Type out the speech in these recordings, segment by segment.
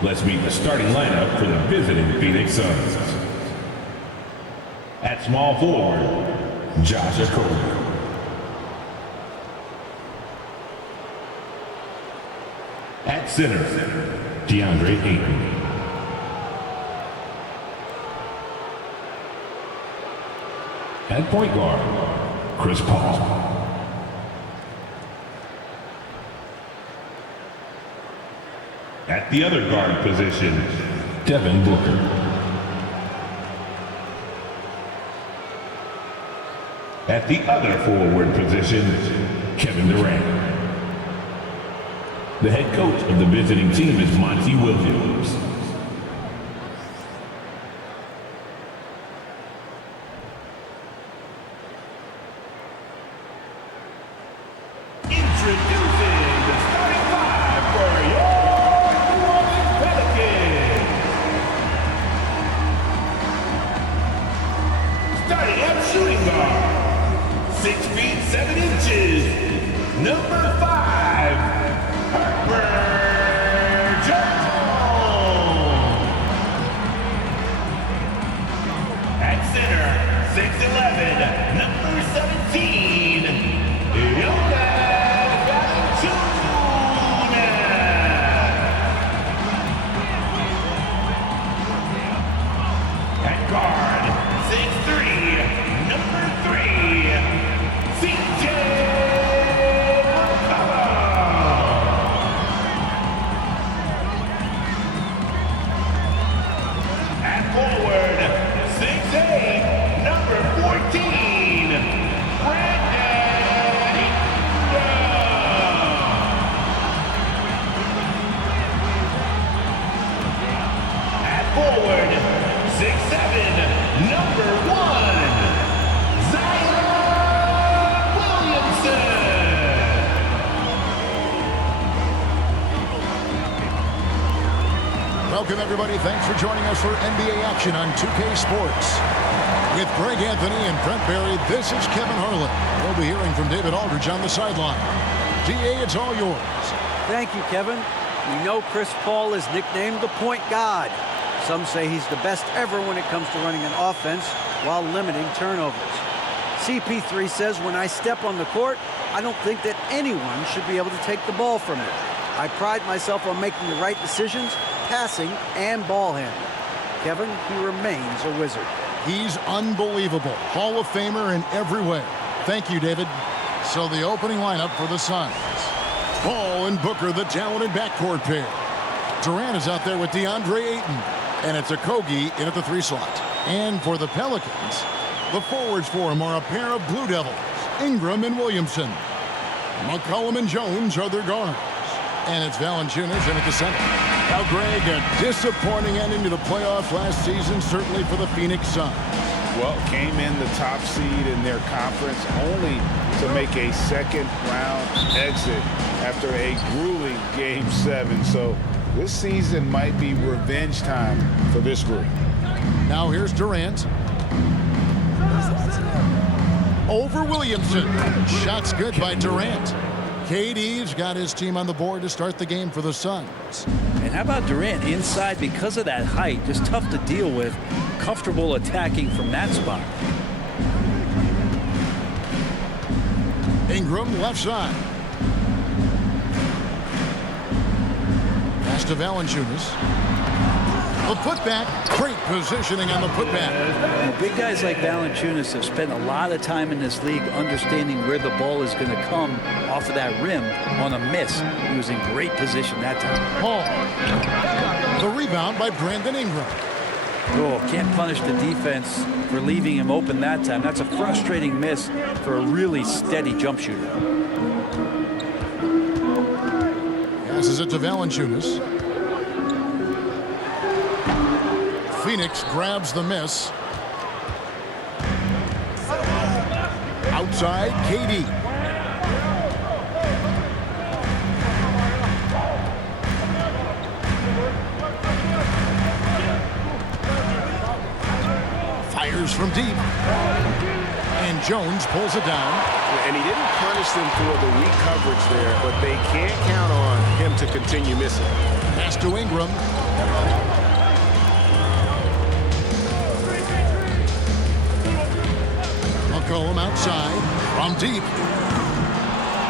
Let's meet the starting lineup for the visiting Phoenix Suns. At small forward, Josh Okogie. At center, DeAndre Ayton. At point guard, Chris Paul. At the other guard position, Devin Booker. At the other forward position, Kevin Durant. The head coach of the visiting team is Monty Williams. Introducing the starting five for your New Orleans Pelicans. Starting at shooting guard, 6 feet 7 inches, number 5, Herbert Jones. At center, 6'11", number 17, Jonas Valanciunas. At guard, 6'3", number 3, CJ At forward, 6'8", number 14, Brandon Ingram. At forward, 6'7", number 1, Zion Williamson. Welcome, everybody. Thanks for joining us for NBA action on 2K Sports. With Greg Anthony and Brent Barry, this is Kevin Harlan. We'll be hearing from David Aldridge on the sideline. DA, it's all yours. Thank you, Kevin. We know Chris Paul is nicknamed the point god. Some say he's the best ever when it comes to running an offense while limiting turnovers. CP3 says, when I step on the court, I don't think that anyone should be able to take the ball from me. I pride myself on making the right decisions, passing and ball handling. Kevin, he remains a wizard. He's unbelievable. Hall of Famer in every way. Thank you, David. So the opening lineup for the Suns. Paul and Booker, the talented backcourt pair. Durant is out there with DeAndre Ayton. And it's Okogie in at the 3 slot. And for the Pelicans, the forwards for him are a pair of Blue Devils, Ingram and Williamson. McCollum and Jones are their guards. And it's Valanciunas in at the center. Now, Greg, a disappointing ending to the playoffs last season, certainly for the Phoenix Suns. Well, came in the top seed in their conference only to make a second-round exit after a grueling Game 7. So this season might be revenge time for this group. Now here's Durant. Over Williamson. Shots good by Durant. KD's got his team on the board to start the game for the Suns. And how about Durant inside because of that height? Just tough to deal with. Comfortable attacking from that spot. Ingram left side. Pass to Valanciunas. The putback. Great positioning on the putback. Well, big guys like Valanciunas have spent a lot of time in this league understanding where the ball is going to come off of that rim on a miss. He was in great position that time. Paul. The rebound by Brandon Ingram. Oh, can't punish the defense for leaving him open that time. That's a frustrating miss for a really steady jump shooter. Passes it to Valanciunas. Phoenix grabs the miss. Outside, KD. Fires from deep. And Jones pulls it down. And he didn't punish them for the weak coverage there, but they can't count on him to continue missing. Pass to Ingram. McCollum outside from deep.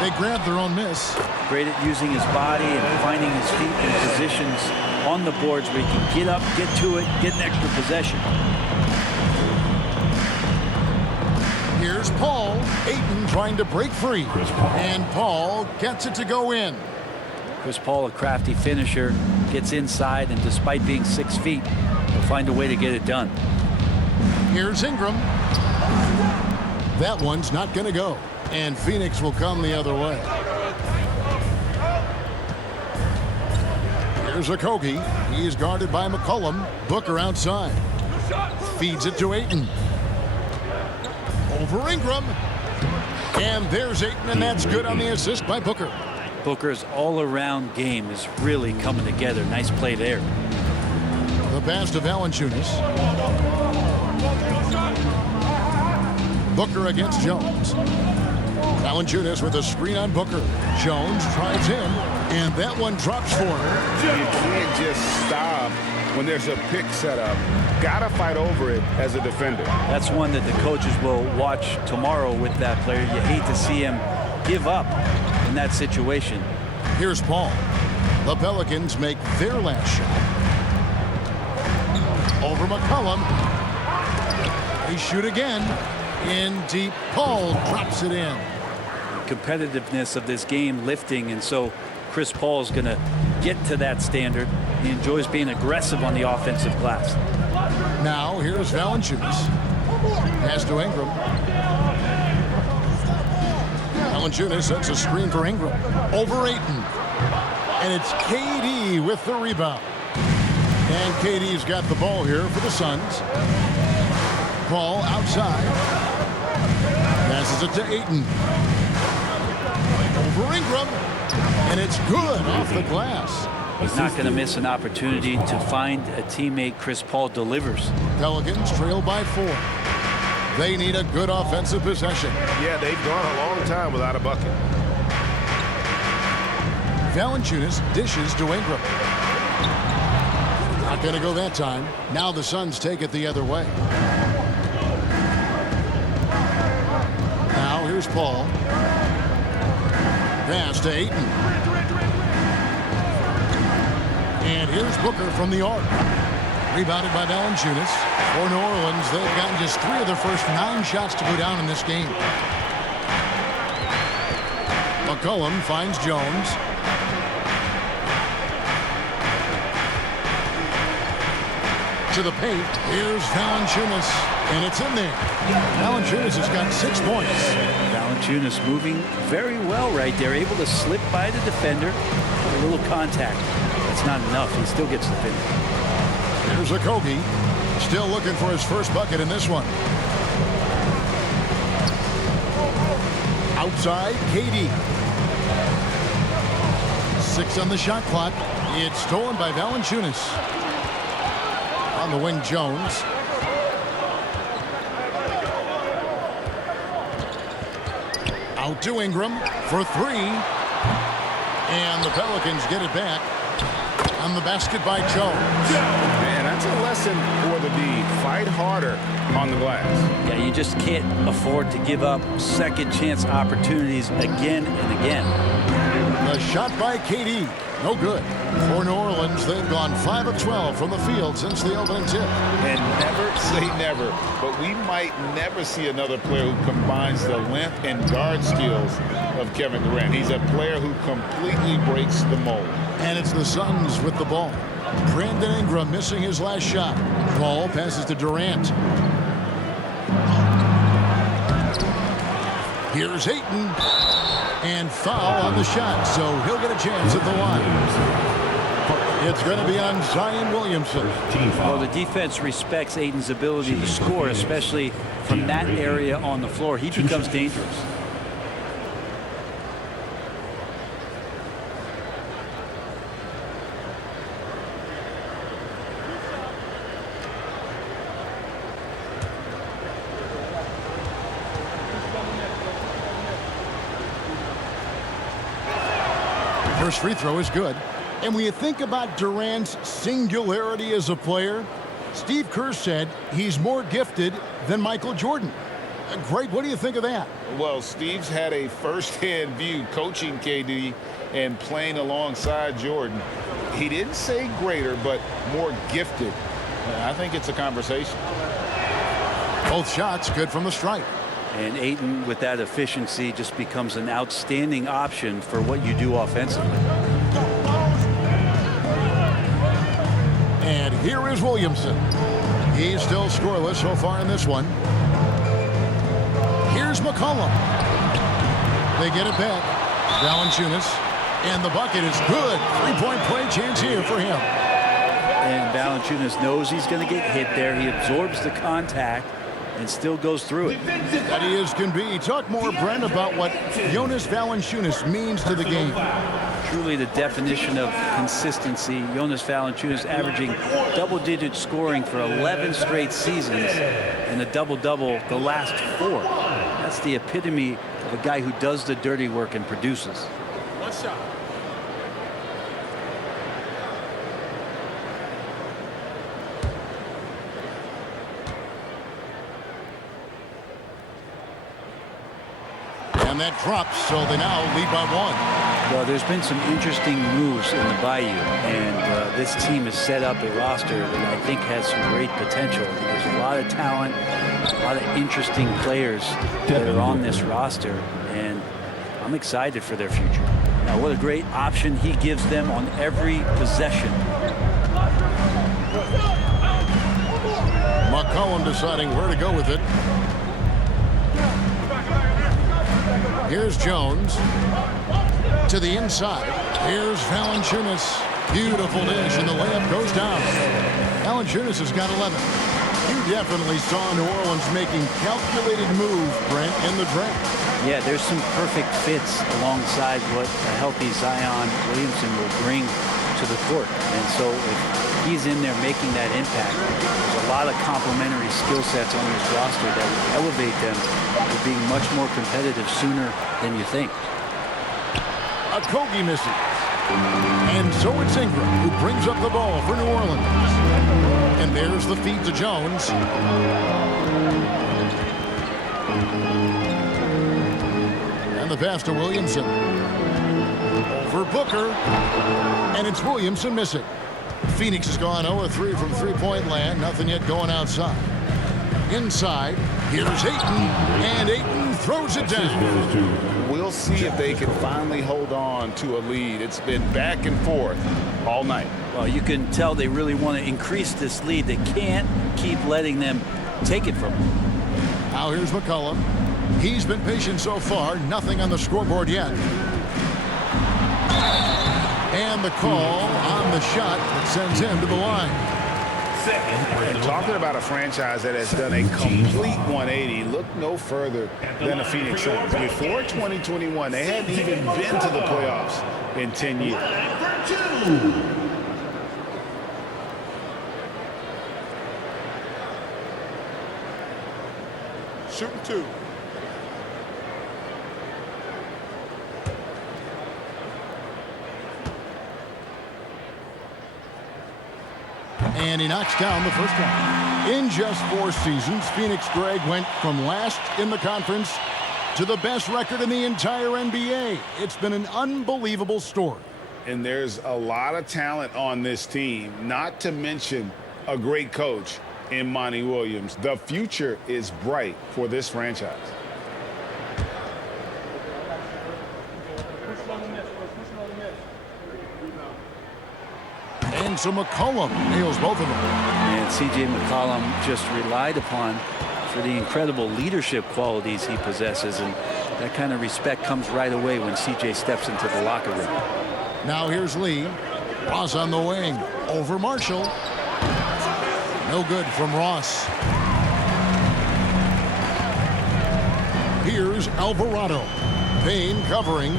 They grab their own miss. Great at using his body and finding his feet in positions on the boards where he can get up, get to it, get an extra possession. Here's Paul. Ayton trying to break free. And Paul gets it to go in. Chris Paul, a crafty finisher, gets inside, and despite being 6 feet, he'll find a way to get it done. Here's Ingram. That one's not going to go. And Phoenix will come the other way. Here's Okogie. He's guarded by McCollum. Booker outside. Feeds it to Ayton. Over Ingram. And there's Ayton, and that's good on the assist by Booker. Booker's all-around game is really coming together. Nice play there. The pass to Valanciunas. Booker against Jones. Valanciunas with a screen on Booker. Jones tries him, and that one drops for him. You can't just stop when there's a pick set up. Gotta fight over it as a defender. That's one that the coaches will watch tomorrow with that player. You hate to see him give up in that situation. Here's Paul. The Pelicans make their last shot. Over McCollum. They shoot again. In deep. Paul drops it in. Competitiveness of this game lifting, and so Chris Paul is going to get to that standard. He enjoys being aggressive on the offensive glass. Now here's Valanciunas. Pass to Ingram. Valanciunas sets a screen for Ingram. Over Ayton. And it's KD with the rebound. And KD's got the ball here for the Suns. Paul outside. Passes it to Ayton. Over Ingram. And it's good off the glass. He's not going to miss an opportunity to find a teammate. Chris Paul delivers. Pelicans trail by 4. They need a good offensive possession. Yeah, they've gone a long time without a bucket. Valanciunas dishes to Ingram. Not going to go that time. Now the Suns take it the other way. Now here's Paul. Pass to Ayton. And here's Booker from the arc. Rebounded by Valanciunas. For New Orleans, they've gotten just 3 of their first 9 shots to go down in this game. McCollum finds Jones. To the paint. Here's Valanciunas. And it's in there. Valanciunas has got 6 points. Valanciunas moving very well right there. Able to slip by the defender. A little contact. That's not enough. He still gets the finish. Here's Okogie. Still looking for his first bucket in this one. Outside, KD. 6 on the shot clock. It's stolen by Valanciunas. On the wing, Jones. Out to Ingram for 3. And the Pelicans get it back. On the basket by Jones. Man, that's a lesson for the D. Fight harder on the glass. Yeah, you just can't afford to give up second chance opportunities again and again. The shot by KD. No good. For New Orleans, they've gone 5 of 12 from the field since the opening tip. And never say never, but we might never see another player who combines the length and guard skills of Kevin Durant. He's a player who completely breaks the mold. And it's the Suns with the ball. Brandon Ingram missing his last shot. Ball passes to Durant. Here's Ayton. And foul on the shot, so he'll get a chance at the line. It's going to be on Zion Williamson. Well, the defense respects Ayton's ability to score, especially from that area on the floor. He becomes dangerous. First free throw is good. And when you think about Durant's singularity as a player, Steve Kerr said he's more gifted than Michael Jordan. Greg, what do you think of that? Well, Steve's had a first-hand view coaching KD and playing alongside Jordan. He didn't say greater, but more gifted. I think it's a conversation. Both shots good from the stripe. And Ayton, with that efficiency, just becomes an outstanding option for what you do offensively. And here is Williamson. He's still scoreless so far in this one. Here's McCollum. They get it back. Valanciunas. And the bucket is good. Three-point play chance here for him. And Valanciunas knows he's going to get hit there. He absorbs the contact and still goes through it. Steady as can be. Talk more, Brent, about what Jonas Valanciunas means to the game. Truly the definition of consistency. Jonas Valanciunas averaging double-digit scoring for 11 straight seasons and a double-double the last 4. That's the epitome of a guy who does the dirty work and produces. One shot. And that drops, so they now lead by 1. Well, there's been some interesting moves in the Bayou, and this team has set up a roster that I think has some great potential. There's a lot of talent, a lot of interesting players that are on this roster, and I'm excited for their future. Now, what a great option he gives them on every possession. McCollum deciding where to go with it. Here's Jones to the inside. Here's Valanciunas. Beautiful dish, and the layup goes down. Valanciunas has got 11. You definitely saw New Orleans making calculated moves, Brent, in the draft. Yeah, there's some perfect fits alongside what a healthy Zion Williamson will bring to the court. And so if he's in there making that impact, there's a lot of complementary skill sets on this roster that will elevate them to being much more competitive sooner than you think. Okogie misses. And so it's Ingram who brings up the ball for New Orleans. And there's the feed to Jones. And the pass to Williamson. Over Booker. And it's Williamson missing. Phoenix has gone 0-3 from three-point land. Nothing yet going outside. Inside, here's Ayton. And Ayton throws it down. We'll see if they can finally hold on to a lead. It's been back and forth all night. Well, you can tell they really want to increase this lead. They can't keep letting them take it from them. Now here's McCollum. He's been patient so far. Nothing on the scoreboard yet. And the call on the shot that sends him to the line. And talking about a franchise that has done a complete 180, look no further than the Phoenix Suns. Before 2021, they hadn't even been to the playoffs in 10 years. Shooting 2. And he knocks down the first one. In just 4 seasons, Phoenix, Greg, went from last in the conference to the best record in the entire NBA. It's been an unbelievable story. And there's a lot of talent on this team, not to mention a great coach in Monty Williams. The future is bright for this franchise. And so McCollum nails both of them. And C.J. McCollum just relied upon for the incredible leadership qualities he possesses. And that kind of respect comes right away when C.J. steps into the locker room. Now here's Lee. Ross on the wing. Over Marshall. No good from Ross. Here's Alvarado. Payne covering.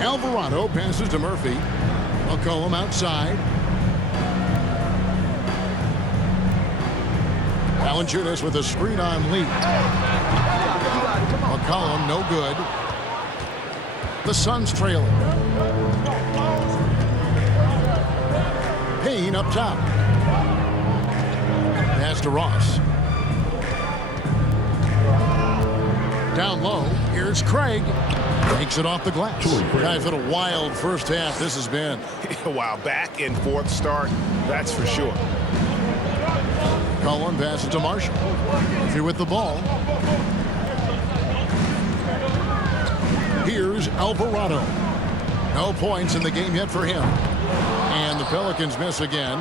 Alvarado passes to Murphy. McCollum outside. Valanciunas with a screen on Lee. McCollum no good. The Suns trailing. Payne up top. Pass to Ross. Down low, here's Craig. Takes it off the glass. Guys, what a wild first half this has been. Wow, back and forth start, that's for sure. Cullen passes to Marshall. Murphy with the ball. Here's Alvarado. No points in the game yet for him. And the Pelicans miss again.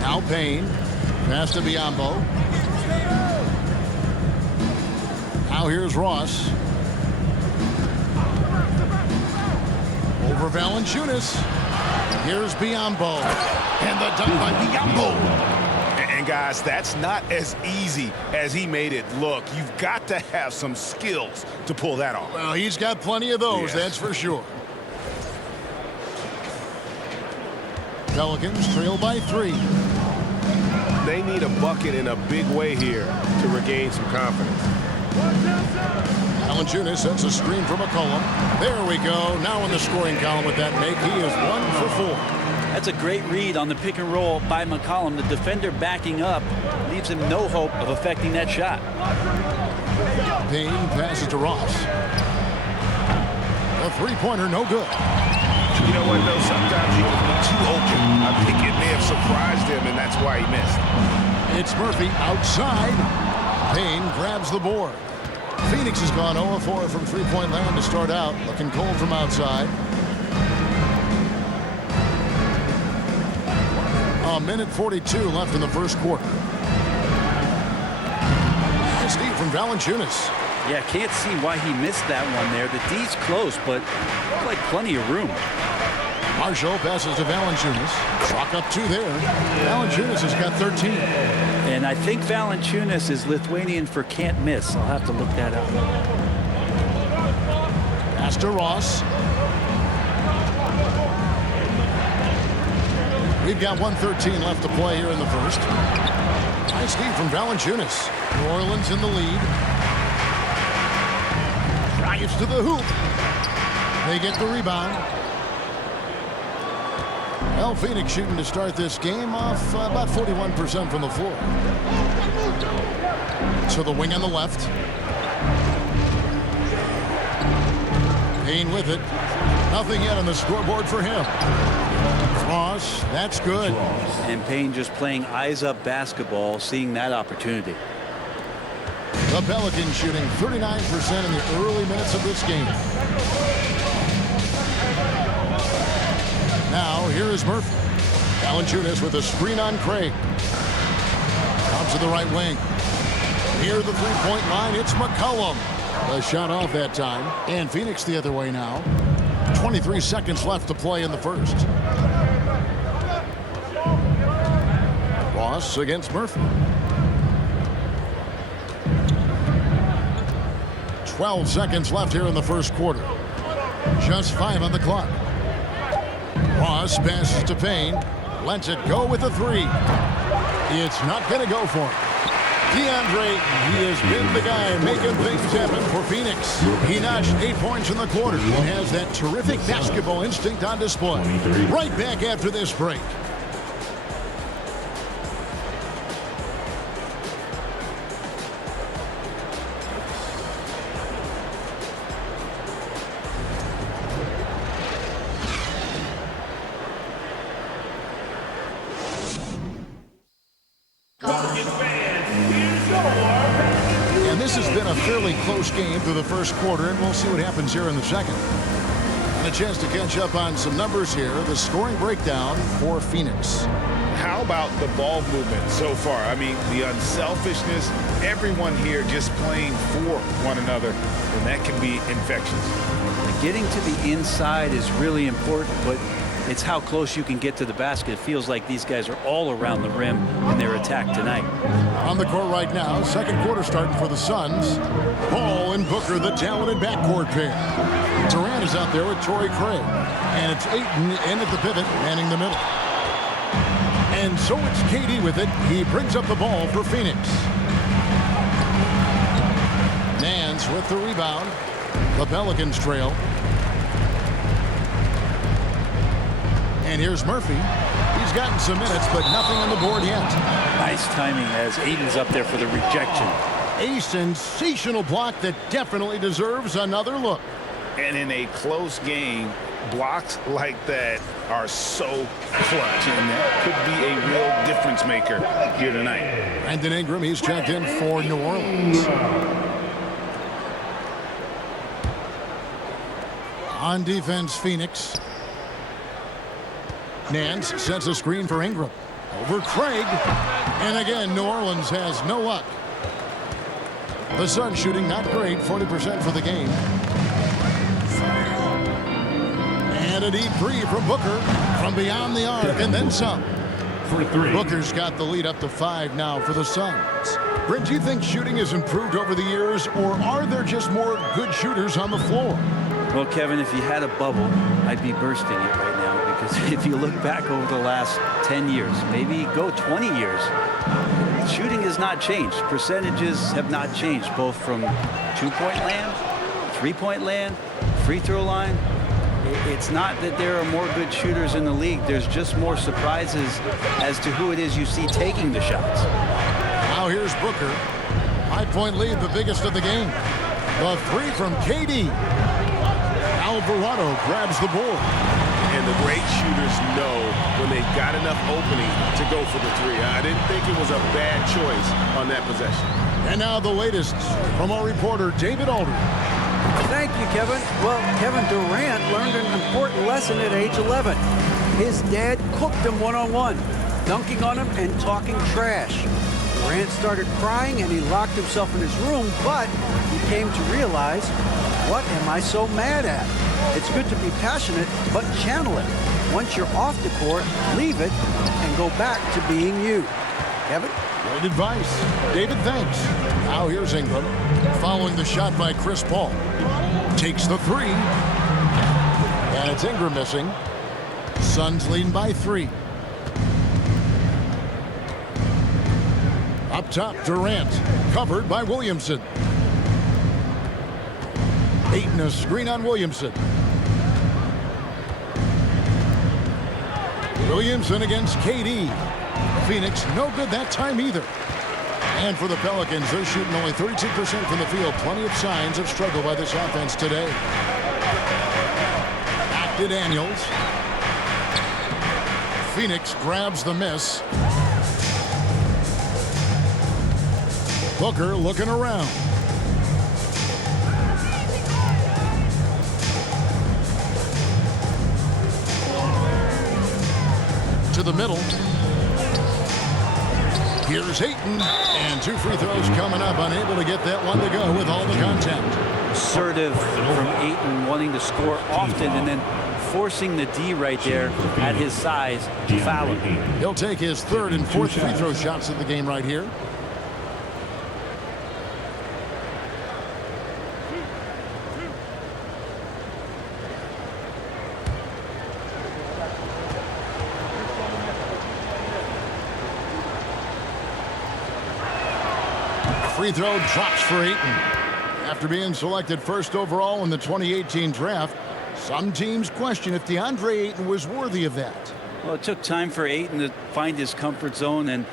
Now Payne. Pass to Biyombo. Now here's Ross. Over Valanciunas. Here's Biyombo. And the dunk by Biyombo. And guys, that's not as easy as he made it look. You've got to have some skills to pull that off. Well, he's got plenty of those, that's for sure. Pelicans trail by 3. They need a bucket in a big way here to regain some confidence. Valanciunas sets a screen for McCollum. There we go. Now in the scoring column with that make. He is 1 for 4. That's a great read on the pick and roll by McCollum. The defender backing up leaves him no hope of affecting that shot. Payne passes to Ross. A three-pointer, no good. You know what, though? Sometimes you can be too open. I think it may have surprised him, and that's why he missed. It's Murphy outside. Payne grabs the board. Phoenix has gone 0-4 from three-point land to start out. Looking cold from outside. A minute 42 left in the first quarter. Steve from Valanciunas. Yeah, can't see why he missed that one there. The D's close, but like plenty of room. Marshall passes to Valanciunas. Clock up 2 there. Valanciunas has got 13. And I think Valanciunas is Lithuanian for can't miss. I'll have to look that up. Pass to Ross. We've got 1:13 left to play here in the first. Nice feed from Valanciunas. New Orleans in the lead. Drives to the hoop. They get the rebound. Well, Phoenix shooting to start this game off about 41% from the floor. So the wing on the left. Payne with it. Nothing yet on the scoreboard for him. Ross, that's good. And Payne just playing eyes-up basketball, seeing that opportunity. The Pelicans shooting 39% in the early minutes of this game. Now, here is Murphy. Valanciunas with a screen on Craig. Out to the right wing. Near the three-point line, it's McCollum. The shot off that time. And Phoenix the other way now. 23 seconds left to play in the first. Ross against Murphy. 12 seconds left here in the first quarter. Just 5 on the clock. Ross passes to Payne. Lets it go with a 3. It's not going to go for him. DeAndre, he has been the guy making things happen for Phoenix. He notched 8 points in the quarter and has that terrific basketball instinct on display. Right back after this break. Close game through the first quarter, and we'll see what happens here in the second. And a chance to catch up on some numbers here. The scoring breakdown for Phoenix. How about the ball movement so far? I mean, the unselfishness, everyone here just playing for one another, and that can be infectious. Getting to the inside is really important, but it's how close you can get to the basket. It feels like these guys are all around the rim in their attack tonight. On the court right now, second quarter starting for the Suns. Paul and Booker, the talented backcourt pair. Durant is out there with Torrey Craig. And it's Ayton in at the pivot, manning the middle. And so it's KD with it. He brings up the ball for Phoenix. Nance with the rebound. The Pelicans trail. And here's Murphy. He's gotten some minutes, but nothing on the board yet. Nice timing as Aiden's up there for the rejection. A sensational block that definitely deserves another look. And in a close game, blocks like that are so clutch, and that could be a real difference maker here tonight. Brandon Ingram, he's checked in for New Orleans. On defense, Phoenix. Nance sets a screen for Ingram. Over Craig. And again, New Orleans has no luck. The Suns shooting not great, 40% for the game. And a deep three from Booker from beyond the arc and then some. For three. Booker's got the lead up to 5 now for the Suns. Brent, do you think shooting has improved over the years, or are there just more good shooters on the floor? Well, Kevin, if you had a bubble, I'd be bursting it right now, because if you look back over the last 10 years, maybe go 20 years, shooting has not changed. Percentages have not changed, both from two-point land, three-point land, free throw line. It's not that there are more good shooters in the league. There's just more surprises as to who it is you see taking the shots. Now here's Booker. 5-point lead, the biggest of the game. The three from KD. Alvarado grabs the board. And the great shooters know when they've got enough opening to go for the three. I didn't think it was a bad choice on that possession. And now the latest from our reporter, David Aldridge. Thank you, Kevin. Well, Kevin Durant learned an important lesson at age 11. His dad cooked him one-on-one, dunking on him and talking trash. Durant started crying and he locked himself in his room, but he came to realize, what am I so mad at? It's good to be passionate, but channel it. Once you're off the court, leave it and go back to being you. Kevin? Great advice. David, thanks. Now here's Ingram. Following the shot by Chris Paul. Takes the three. And it's Ingram missing. Suns leading by 3. Up top, Durant. Covered by Williamson. Ayton a screen on Williamson. Williamson against KD. Phoenix, no good that time either. And for the Pelicans, they're shooting only 32% from the field. Plenty of signs of struggle by this offense today. Back to Daniels. Phoenix grabs the miss. Booker looking around. To the middle. Here's Ayton, and 2 free throws coming up. Unable to get that one to go with all the contact. Assertive from Ayton, wanting to score often and then forcing the D right there at his size to foul him. He'll take his 3rd and 4th free throw shots of the game right here. Free throw drops for Ayton. After being selected 1st overall in the 2018 draft, some teams question if DeAndre Ayton was worthy of that. Well, it took time for Ayton to find his comfort zone and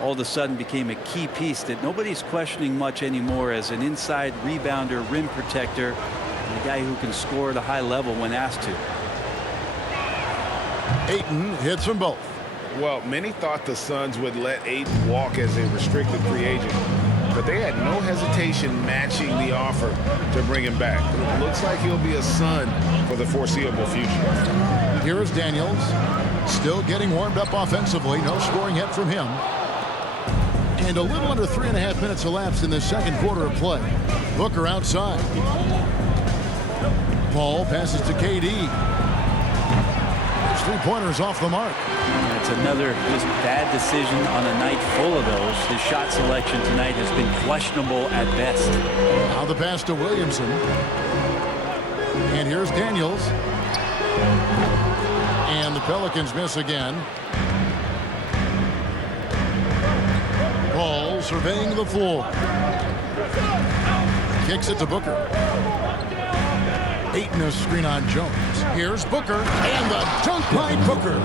all of a sudden became a key piece that nobody's questioning much anymore as an inside rebounder, rim protector, and a guy who can score at a high level when asked to. Ayton hits them both. Well, many thought the Suns would let Ayton walk as a restricted free agent, but they had no hesitation matching the offer to bring him back. It looks like he'll be a Sun for the foreseeable future. Here is Daniels, still getting warmed up offensively. No scoring yet from him. And a little under 3.5 minutes elapsed in the 2nd quarter of play. Booker outside. Paul passes to KD. His 3-pointers off the mark. It's another just bad decision on a night full of those. His shot selection tonight has been questionable at best. Now the pass to Williamson. And here's Daniels. And the Pelicans miss again. Paul surveying the floor. Kicks it to Booker. Ayton a screen on Jones. Here's Booker, and the dunk by Booker.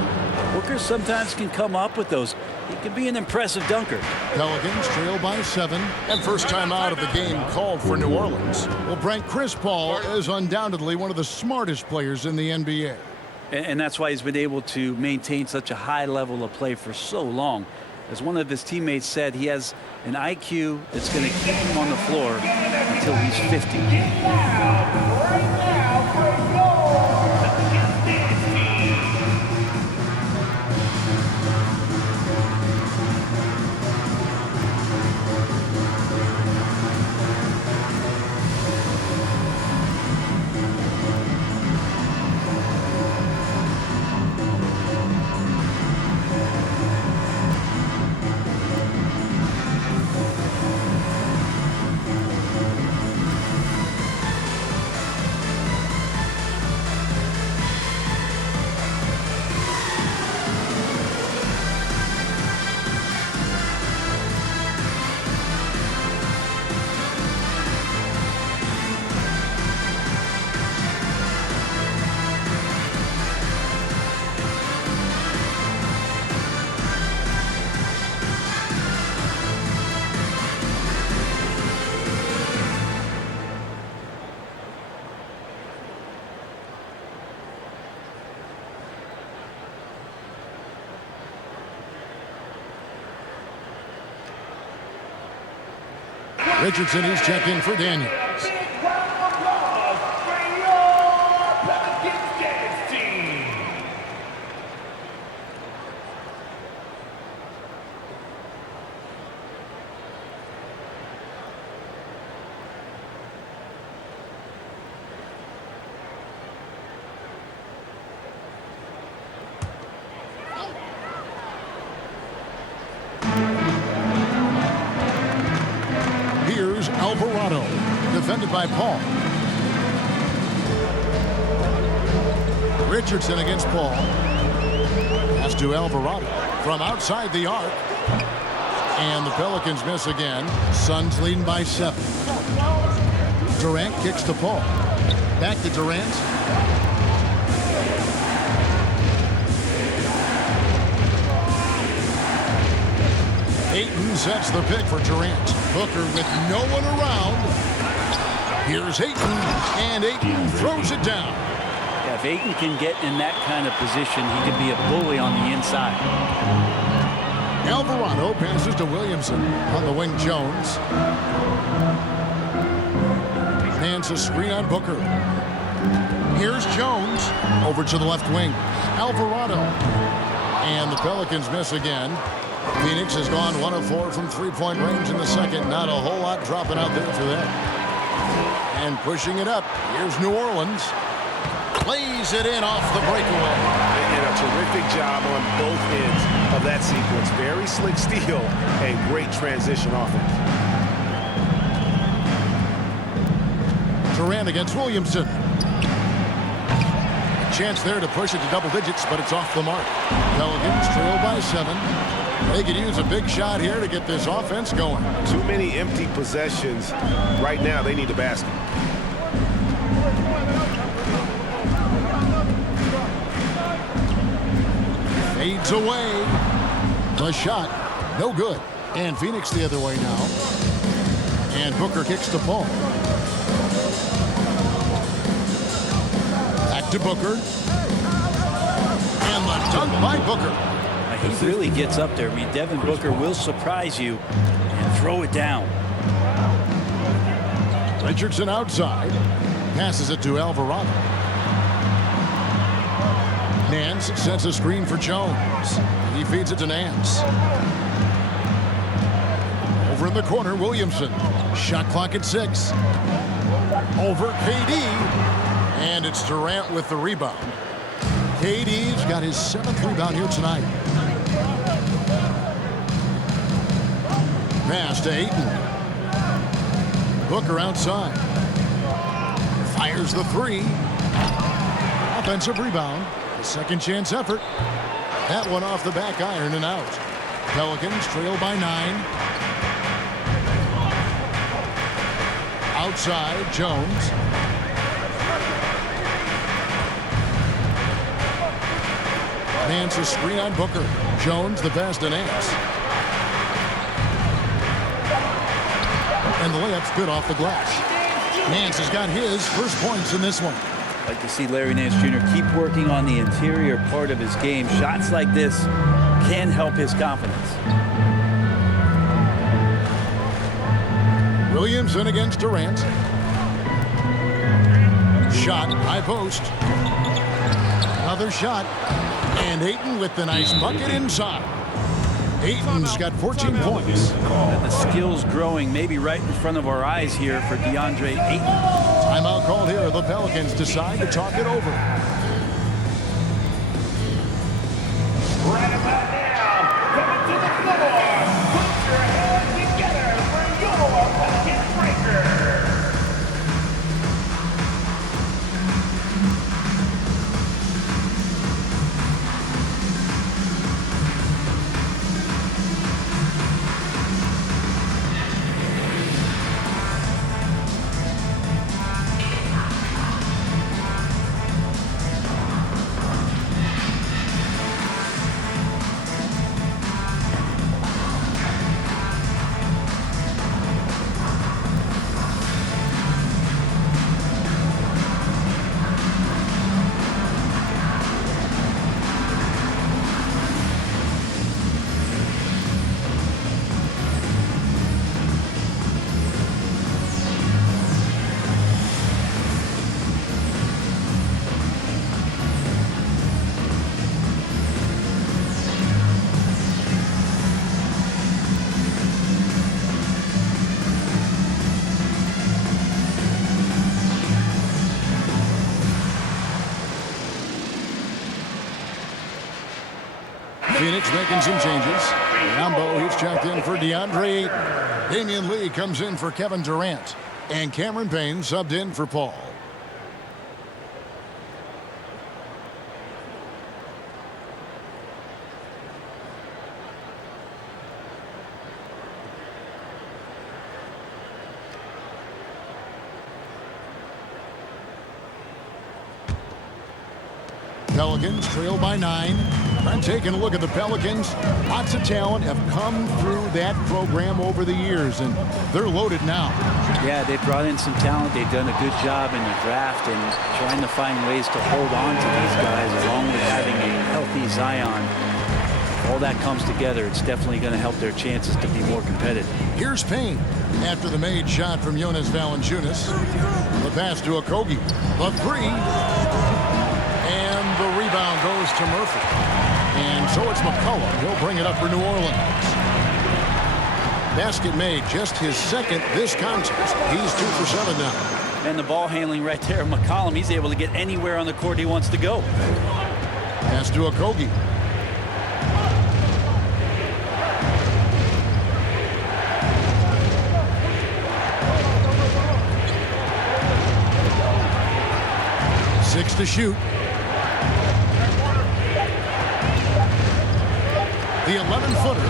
Booker sometimes can come up with those. He can be an impressive dunker. Pelicans trail by 7, and first time out of the game called for New Orleans. Well, Brent, Chris Paul is undoubtedly one of the smartest players in the NBA. And that's why he's been able to maintain such a high level of play for so long. As one of his teammates said, he has an IQ that's going to keep him on the floor until he's 50. Richardson, he's checking in for Daniels. Alvarado, defended by Paul. Richardson against Paul. Pass to Alvarado from outside the arc. And the Pelicans miss again. Suns leading by 7. Durant kicks to Paul. Back to Durant. Ayton sets the pick for Durant. Booker with no one around. Here's Ayton, and Ayton throws it down. Yeah, if Ayton can get in that kind of position, he can be a bully on the inside. Alvarado passes to Williamson. On the wing, Jones. Nance a screen on Booker. Here's Jones. Over to the left wing. Alvarado. And the Pelicans miss again. Phoenix has gone 1 of 4 from three-point range in the second. Not a whole lot dropping out there for them. And pushing it up. Here's New Orleans. Plays it in off the breakaway. And a terrific job on both ends of that sequence. Very slick steal and great transition offense. Durant against Williamson. A chance there to push it to double digits, but it's off the mark. Pelicans trail by 7. They could use a big shot here to get this offense going. Too many empty possessions. Right now, they need a basket. Fades away. The shot, no good. And Phoenix the other way now. And Booker kicks to Paul. Back to Booker. And the dunk by Booker. He really gets up there. I mean, Devin Booker will surprise you and throw it down. Richardson outside. Passes it to Alvarado. Nance sets a screen for Jones. He feeds it to Nance. Over in the corner, Williamson. Shot clock at 6. Over KD. And it's Durant with the rebound. KD's got his 7th rebound here tonight. Pass to Ayton. Booker outside. Fires the 3. Offensive rebound. A second chance effort. That one off the back iron and out. Pelicans trail by 9. Outside, Jones. Nance a screen on Booker. Jones the pass to Nance. And the layup's good off the glass. Nance has got his first points in this one. I'd like to see Larry Nance Jr. keep working on the interior part of his game. Shots like this can help his confidence. Williamson against Durant. Shot, high post. Another shot. And Ayton with the nice bucket inside. Ayton's got 14 points. And the skill's growing maybe right in front of our eyes here for DeAndre Ayton. Timeout called here. The Pelicans decide to talk it over. Right about now, coming to the floor. Put your hands together for your bucket breaker. Phoenix making some changes. Rambo, he's checked in for DeAndre Ayton. Damian Lee comes in for Kevin Durant. And Cameron Payne subbed in for Paul. Pelicans trail by 9. I'm taking a look at the Pelicans. Lots of talent have come through that program over the years, and they're loaded now. Yeah, they brought in some talent. They've done a good job in the draft and trying to find ways to hold on to these guys, along with having a healthy Zion. All that comes together, it's definitely going to help their chances to be more competitive. Here's Payne after the made shot from Jonas Valanciunas. The pass to Okogie. The three. And the rebound goes to Murphy. And so it's McCollum. He'll bring it up for New Orleans. Basket made, just his second this contest. He's 2 for 7 now. And the ball handling right there, McCollum, he's able to get anywhere on the court he wants to go. Pass to Okogie. Six to shoot. The 11-footer.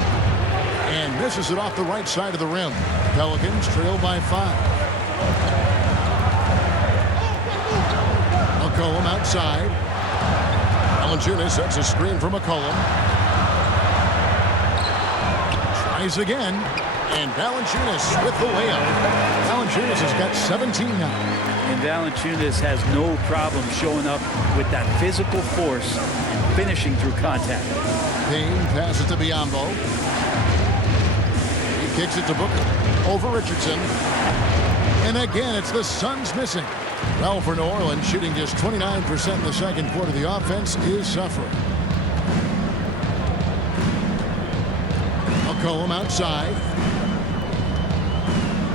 And misses it off the right side of the rim. Pelicans trail by 5. McCollum outside. Valanciunas sets a screen for McCollum. Tries again. And Valanciunas with the layup. Valanciunas has got 17 now. And Valanciunas has no problem showing up with that physical force and finishing through contact. Payne passes to Biyombo. He kicks it to Booker. Over Richardson. And again, it's the Suns missing. Well, for New Orleans, shooting just 29% in the second quarter. The offense is suffering. McCollum outside.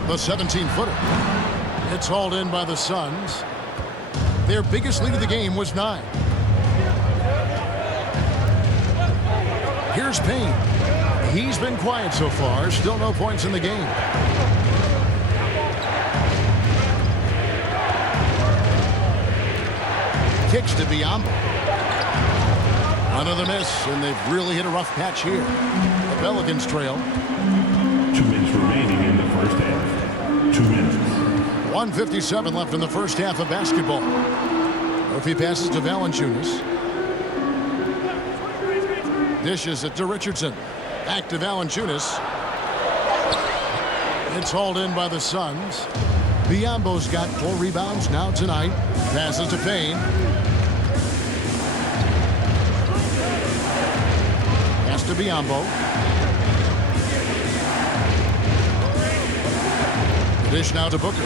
The 17-footer. It's hauled in by the Suns. Their biggest lead of the game was 9. Here's Payne. He's been quiet so far. Still no points in the game. Kicks to Biyombo. Another miss, and they've really hit a rough patch here. The Pelicans trail. 2 minutes remaining in the first half. 2 minutes. 1:57 left in the first half of basketball. Murphy passes to Valanciunas. Dishes it to Richardson. Back to Valanciunas. It's hauled in by the Suns. Biyombo's got 4 rebounds now tonight. Passes to Payne. Pass to Biyombo. Dish now to Booker.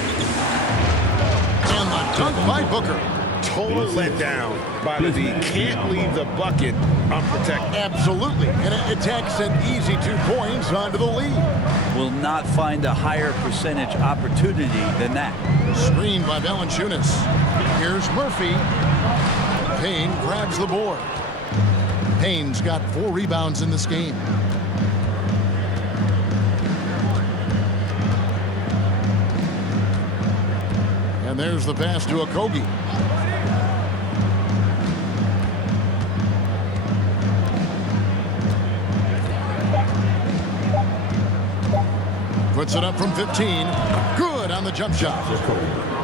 And the dunk by Booker. Total letdown by the D. Can't leave the bucket unprotected. Absolutely. And it attacks an easy 2 points onto the lead. Will not find a higher percentage opportunity than that. Screen by Valanciunas. Here's Murphy. Payne grabs the board. Payne's got 4 rebounds in this game. And there's the pass to Okogie. Puts it up from 15. Good on the jump shot.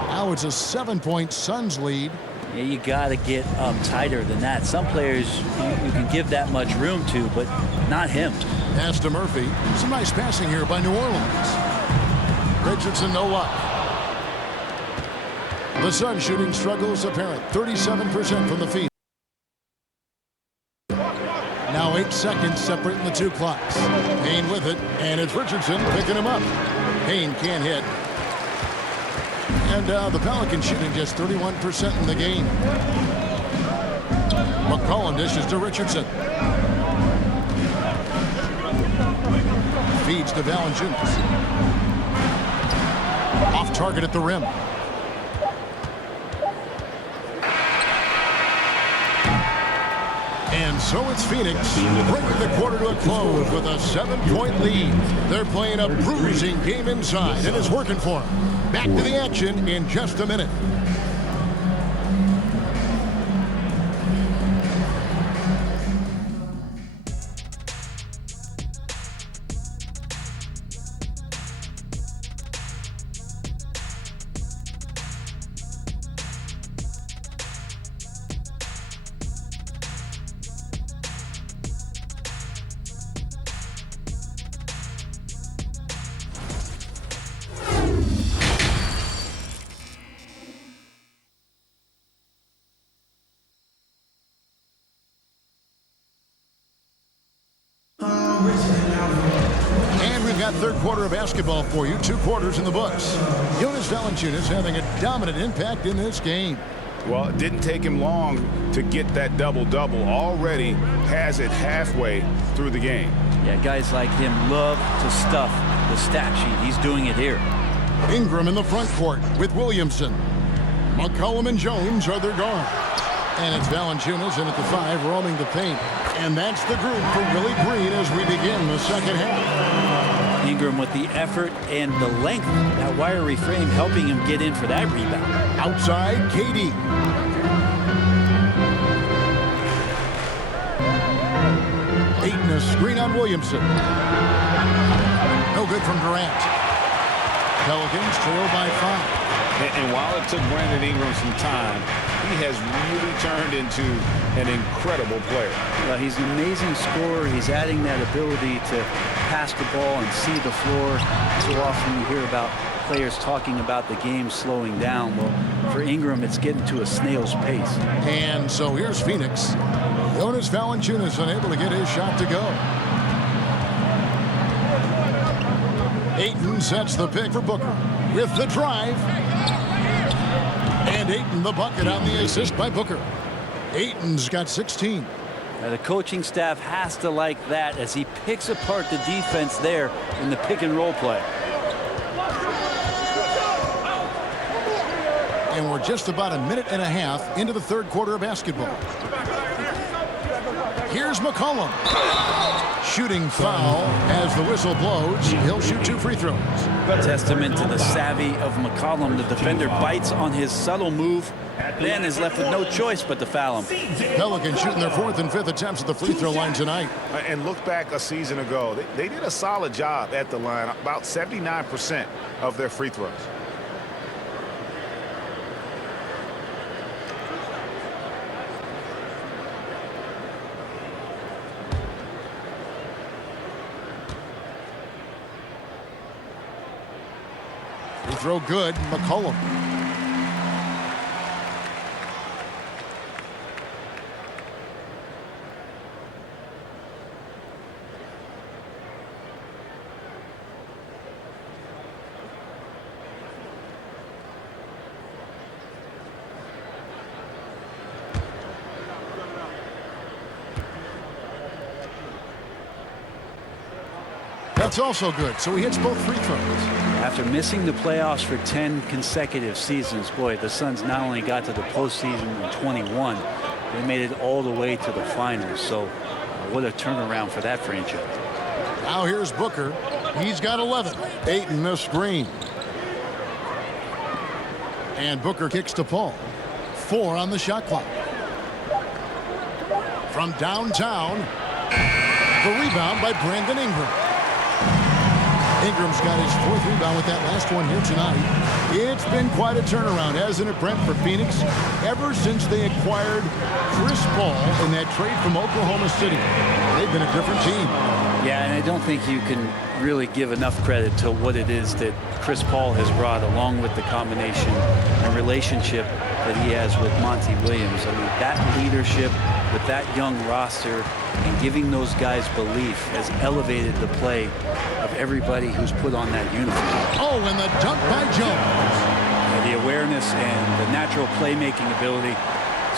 Now it's a 7-point Suns lead. Yeah, you got to get up tighter than that. Some players you can give that much room to, but not him. Pass to Murphy. Some nice passing here by New Orleans. Richardson, no luck. The Suns shooting struggles apparent. 37% from the field. Now 8 seconds separating the 2 clocks. Payne with it, and it's Richardson picking him up. Payne can't hit. And the Pelicans shooting just 31% in the game. McCollum dishes to Richardson. Feeds to Valanciunas. Off target at the rim. And so it's Phoenix bringing the quarter to a close with a 7-point lead. They're playing a bruising game inside, and it's working for them. Back to the action in just a minute. Third quarter of basketball for you. 2 quarters in the books. Jonas Valanciunas having a dominant impact in this game. Well, it didn't take him long to get that double-double. Already has it halfway through the game. Yeah, guys like him love to stuff the stat sheet. He's doing it here. Ingram in the front court with Williamson. McCollum and Jones are their guards. And it's Valanciunas in at the 5, roaming the paint. And that's the group for Willie Green as we begin the second half. Ingram with the effort and the length. That wiry frame helping him get in for that rebound. Outside, KD. Ayton a screen on Williamson. No good from Durant. Pelicans trail by 5. And while it took Brandon Ingram some time, he has really turned into an incredible player. Well, he's an amazing scorer. He's adding that ability to pass the ball and see the floor. So often you hear about players talking about the game slowing down. Well, for Ingram, it's getting to a snail's pace. And so here's Phoenix. Jonas Valanciunas unable to get his shot to go. Ayton sets the pick for Booker with the drive. And Ayton the bucket on the assist by Booker. Ayton's got 16. Now the coaching staff has to like that as he picks apart the defense there in the pick and roll play. And we're just about a minute and a half into the third quarter of basketball. Here's McCollum. Shooting foul as the whistle blows. He'll shoot 2 free throws. Testament to the savvy of McCollum. The defender bites on his subtle move, then is left with no choice but to foul him. Pelicans shooting their 4th and 5th attempts at the free throw line tonight. And look back a season ago. They did a solid job at the line, about 79% of their free throws. The throw good. McCollum. That's also good, so he hits both free throws. After missing the playoffs for 10 consecutive seasons, boy, the Suns not only got to the postseason in 21, they made it all the way to the finals. So what a turnaround for that franchise. Now here's Booker. He's got 11. Ayton the screen. And Booker kicks to Paul. 4 on the shot clock. From downtown, the rebound by Brandon Ingram. Ingram's got his 4th rebound with that last one here tonight. It's been quite a turnaround, hasn't it, Brent, for Phoenix? Ever since they acquired Chris Paul in that trade from Oklahoma City, they've been a different team. Yeah, and I don't think you can really give enough credit to what it is that Chris Paul has brought, along with the combination and relationship that he has with Monty Williams. I mean, that leadership with that young roster and giving those guys belief has elevated the play of everybody who's put on that uniform. Oh, and the dunk by Jones. The awareness and the natural playmaking ability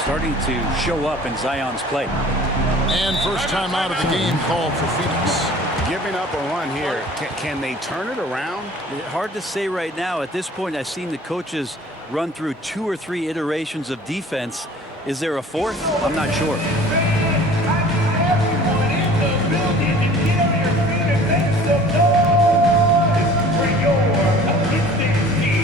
starting to show up in Zion's play. And first time out of the game called for Phoenix. Giving up a run here. Can they turn it around? Hard to say right now. At this point, I've seen the coaches run through 2 or 3 iterations of defense. Is there a 4th? I'm not sure. Everyone in the building, and get on your feet and make some noise for your Pelicans team.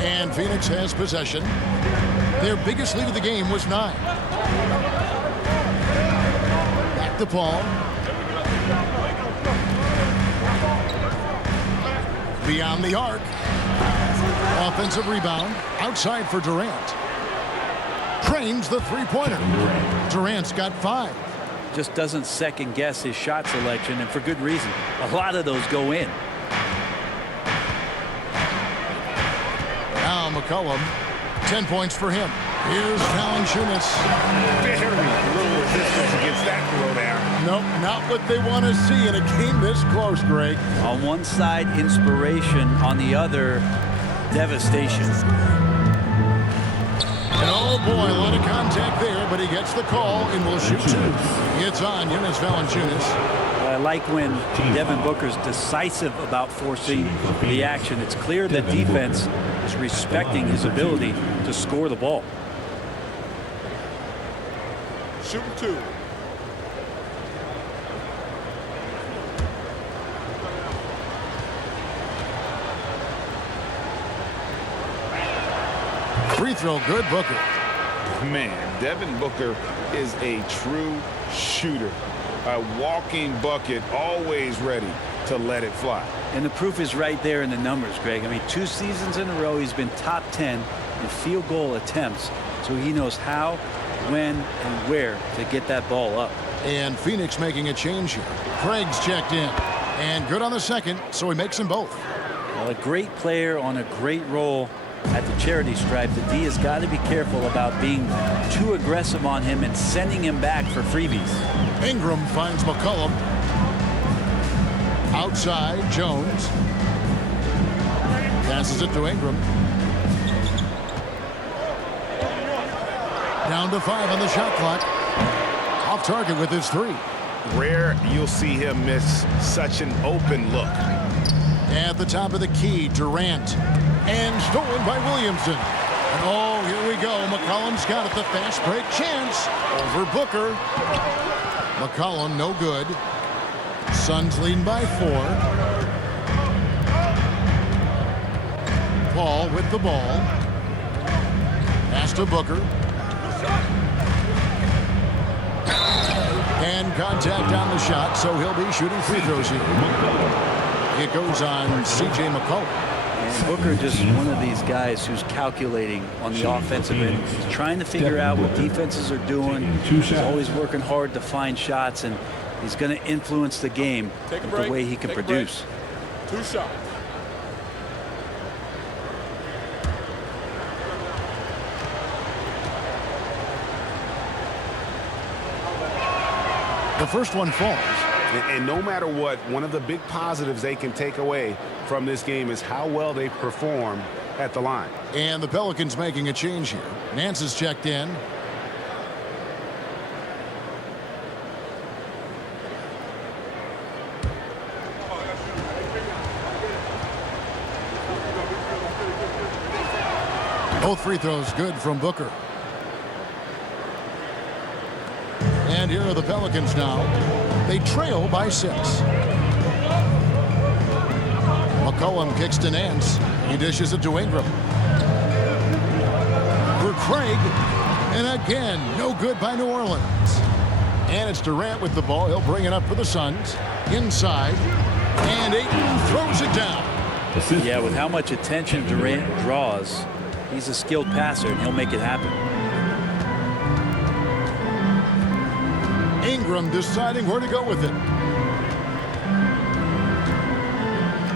And Phoenix has possession. Their biggest lead of the game was 9. Back to Paul. Beyond the arc. Offensive rebound. Outside for Durant. Cranes the three-pointer. Durant's got 5. Just doesn't second guess his shot selection, and for good reason. A lot of those go in. Now McCollum, 10 points for him. Here's Valanciunas. Very little resistance against that throwdown. Nope, not what they want to see in a game this close, Greg. On one side, inspiration. On the other, devastation. And oh boy, a lot of contact there, but he gets the call and will shoot 2. It's on Jonas Valanciunas. I like when Devin Booker's decisive about forcing the action. It's clear that defense is respecting his ability to score the ball. Shooting 2. Free throw good, Booker. Man, Devin Booker is a true shooter. A walking bucket, always ready to let it fly. And the proof is right there in the numbers, Greg. I mean, 2 seasons in a row, he's been top 10 in field goal attempts, so he knows how, when, and where to get that ball up. And Phoenix making a change here. Craig's checked in. And good on the second, so he makes them both. Well, a great player on a great role at the charity stripe. The D has got to be careful about being too aggressive on him and sending him back for freebies. Ingram finds McCollum. Outside, Jones. Passes it to Ingram. Down to 5 on the shot clock. Off target with his 3. Rare you'll see him miss such an open look. At the top of the key, Durant. And stolen by Williamson. And oh, here we go. McCollum's got it. The fast break chance over Booker. McCollum no good. Suns leading by 4. Paul with the ball. Pass to Booker. And contact on the shot, so he'll be shooting free throws here. It goes on C.J. McCollum. And Booker just one of these guys who's calculating on the offensive end. He's trying to figure out what defenses are doing. He's always working hard to find shots, and he's going to influence the game with the way he can produce. 2 shots. The first one falls. And no matter what, one of the big positives they can take away from this game is how well they perform at the line. And the Pelicans making a change here. Nance is checked in. Both free throws good from Booker. And here are the Pelicans now. They trail by 6. McCollum kicks to Nance. He dishes it to Ingram. For Craig. And again, no good by New Orleans. And it's Durant with the ball. He'll bring it up for the Suns. Inside. And Ayton throws it down. Yeah, with how much attention Durant draws, he's a skilled passer, and he'll make it happen. Ingram deciding where to go with it.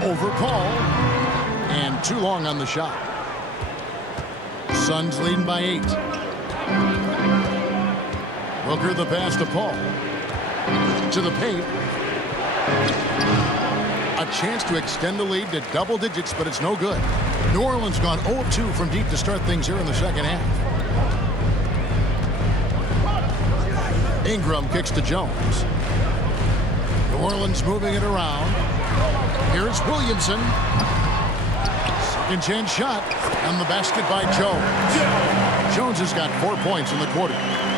Over Paul. And too long on the shot. Suns leading by 8. Booker the pass to Paul. To the paint. A chance to extend the lead to double digits, but it's no good. New Orleans gone 0-2 from deep to start things here in the second half. Ingram kicks to Jones. New Orleans moving it around. Here's Williamson. Second chance shot. And the basket by Jones. Jones has got 4 points in the quarter.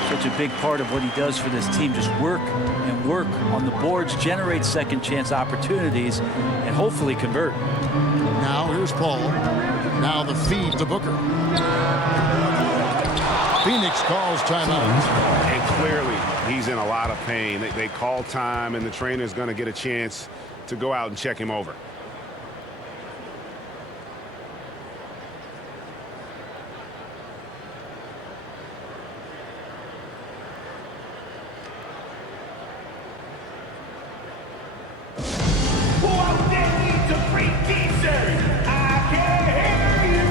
Such a big part of what he does for this team. Just work and work on the boards, generate second chance opportunities, and hopefully convert. Now here's Paul. Now the feed to Booker. Phoenix calls timeout. And clearly, he's in a lot of pain. They call time, and the trainer's going to get a chance to go out and check him over. Who out there needs a free t-shirt? I can hear you.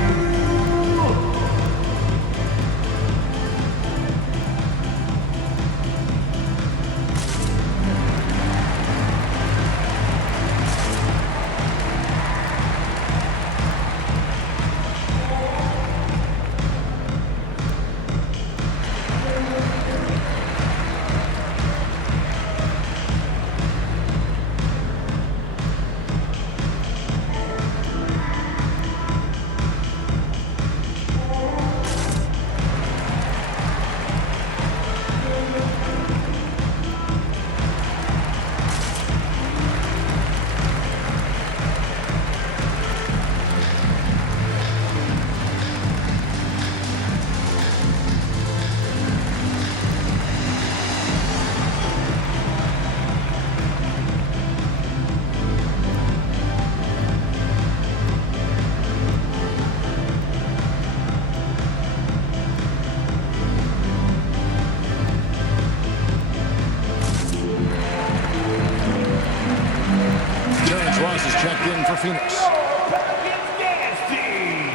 Nance is checked in for Phoenix. Pelicans dance team.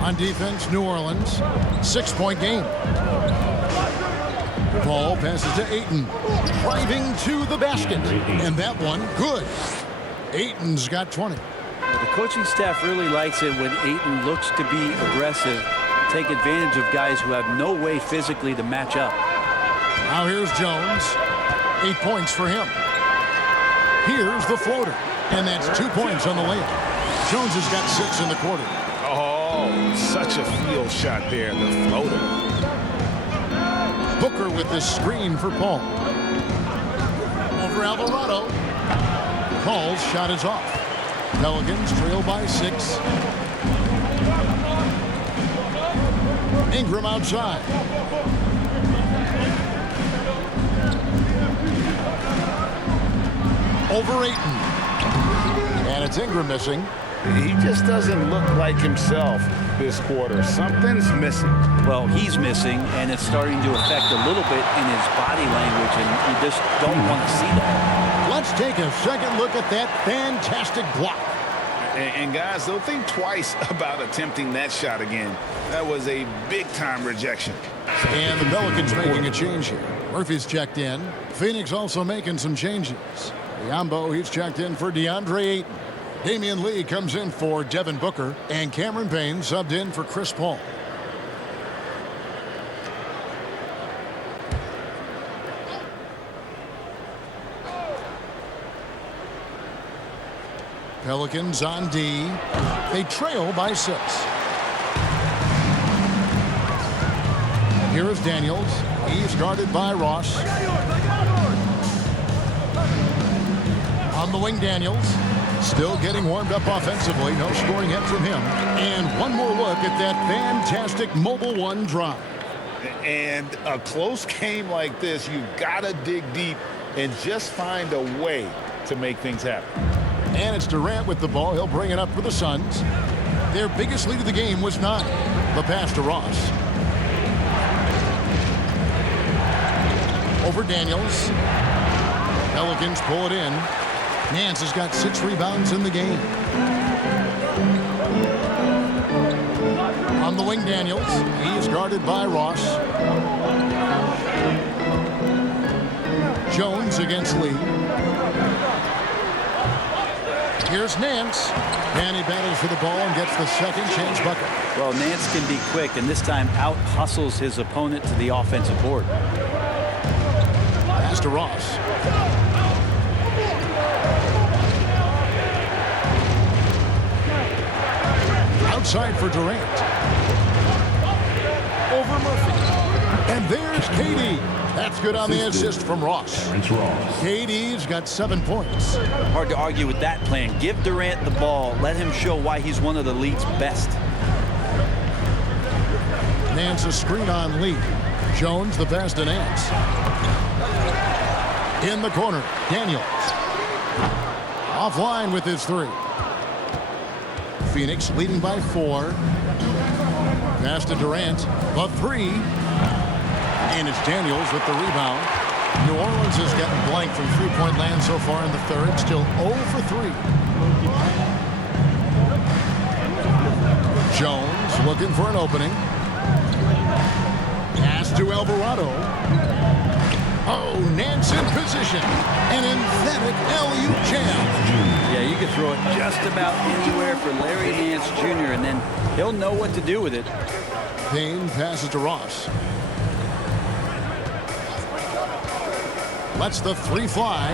On defense, New Orleans, 6-point game. Ball passes to Ayton, driving to the basket, and that one good. Ayton's got 20. The coaching staff really likes it when Ayton looks to be aggressive, take advantage of guys who have no way physically to match up. Now here's Jones, 8 points for him. Here's the floater, and that's 2 points on the layup. Jones has got 6 in the quarter. Oh, such a field shot there, the floater. Booker with the screen for Paul. Over Alvarado. Paul's shot is off. Pelicans trail by 6. Ingram outside. Over Ayton. And it's Ingram missing. He just doesn't look like himself this quarter. Something's missing. Well, he's missing, and it's starting to affect a little bit in his body language, and you just don't want to see that. Let's take a second look at that fantastic block. And guys, don't think twice about attempting that shot again. That was a big-time rejection. And the Pelicans making a change here. Murphy's checked in. Phoenix also making some changes. Biyombo, he's checked in for DeAndre Ayton. Damian Lee comes in for Devin Booker, and Cameron Payne subbed in for Chris Paul. Pelicans on D. They trail by 6. Here is Daniels. He's guarded by Ross. On the wing, Daniels. Still getting warmed up offensively. No scoring hit from him. And one more look at that fantastic Mobile One drive. And a close game like this, you've got to dig deep and just find a way to make things happen. And it's Durant with the ball. He'll bring it up for the Suns. Their biggest lead of the game was 9. The pass to Ross. Over Daniels. Pelicans pull it in. Nance has got 6 rebounds in the game. On the wing, Daniels. He is guarded by Ross. Jones against Lee. Here's Nance. And he battles for the ball and gets the second chance bucket. Well, Nance can be quick, and this time out-hustles his opponent to the offensive board. Pass to Ross. Outside for Durant. Over Murphy. And there's KD. That's good on the assist from Ross. KD's got 7 points. Hard to argue with that plan. Give Durant the ball. Let him show why he's one of the league's best. Nance a screen on Lee. Jones the pass to Nance. In the corner, Daniels. Offline with his 3. Phoenix leading by 4. Pass to Durant. The 3. And it's Daniels with the rebound. New Orleans has gotten blank from three-point land so far in the third. Still 0 for 3. Jones looking for an opening. Pass to Alvarado. Oh, Nance in position. An emphatic LU jam. Yeah, you can throw it just about anywhere for Larry Nance Jr., and then he'll know what to do with it. Payne passes to Ross. Lets the 3 fly.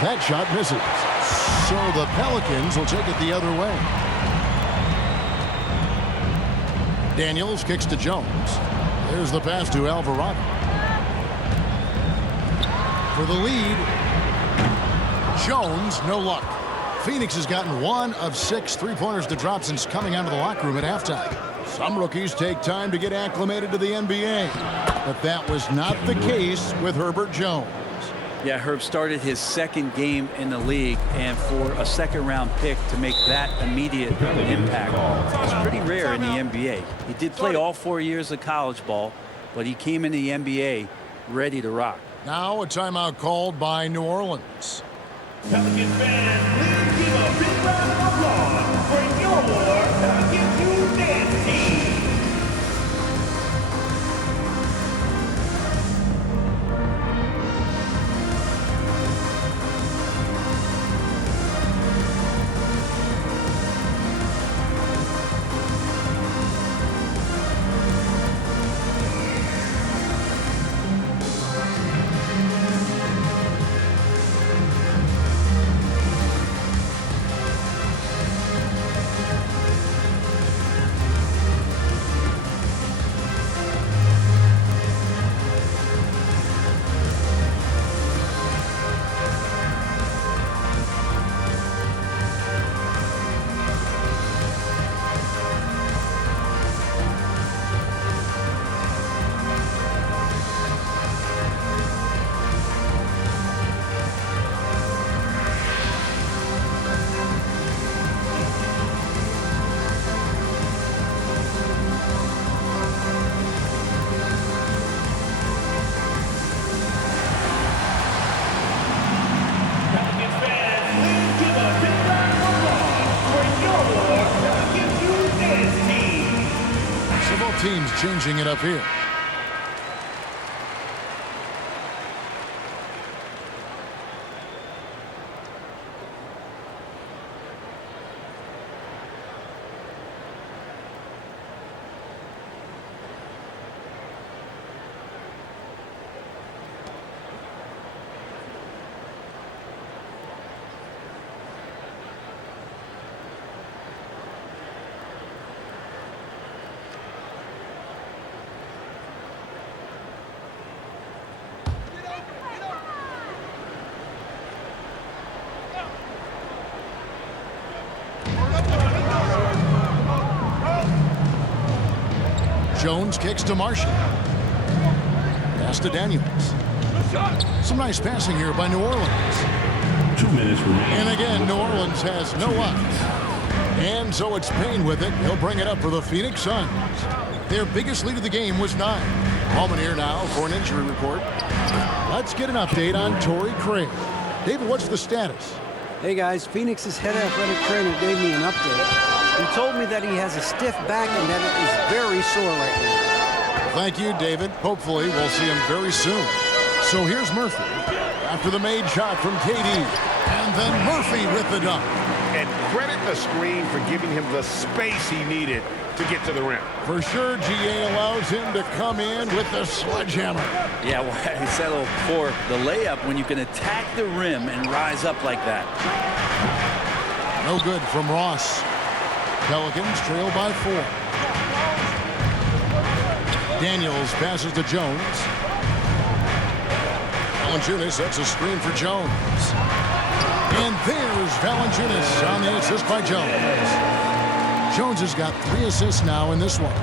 That shot misses. So the Pelicans will take it the other way. Daniels kicks to Jones. There's the pass to Alvarado. For the lead. Jones, no luck. Phoenix has gotten 1 of 6 3-pointers to drop since coming out of the locker room at halftime. Some rookies take time to get acclimated to the NBA, but that was not the case with Herbert Jones. Yeah, Herb started his second game in the league, and for a second-round pick to make that immediate impact is pretty rare in the NBA. He did play all 4 years of college ball, but he came in the NBA ready to rock. Now a timeout called by New Orleans. Pelicans fans, please give a big round of applause for your Pelicans Youth Dance Team. Teams changing it up here. Jones kicks to Marshall. Pass to Daniels. Some nice passing here by New Orleans. 2 minutes remaining. And again, New Orleans has no luck. And so it's Payne with it. He'll bring it up for the Phoenix Suns. Their biggest lead of the game was 9. Coleman here now for an injury report. Let's get an update on Torrey Craig. David, what's the status? Hey guys, Phoenix's head athletic trainer gave me an update. He told me that he has a stiff back and that it is very sore right now. Thank you, David. Hopefully, we'll see him very soon. So here's Murphy after the made shot from KD. And then Murphy with the dunk. And credit the screen for giving him the space he needed to get to the rim. For sure, GA allows him to come in with the sledgehammer. Yeah, well, I settled for the layup when you can attack the rim and rise up like that. No good from Ross. Pelicans trail by 4. Daniels passes to Jones. Valanciunas sets a screen for Jones. And there's Valanciunas on the assist by Jones. Jones has got 3 assists now in this one.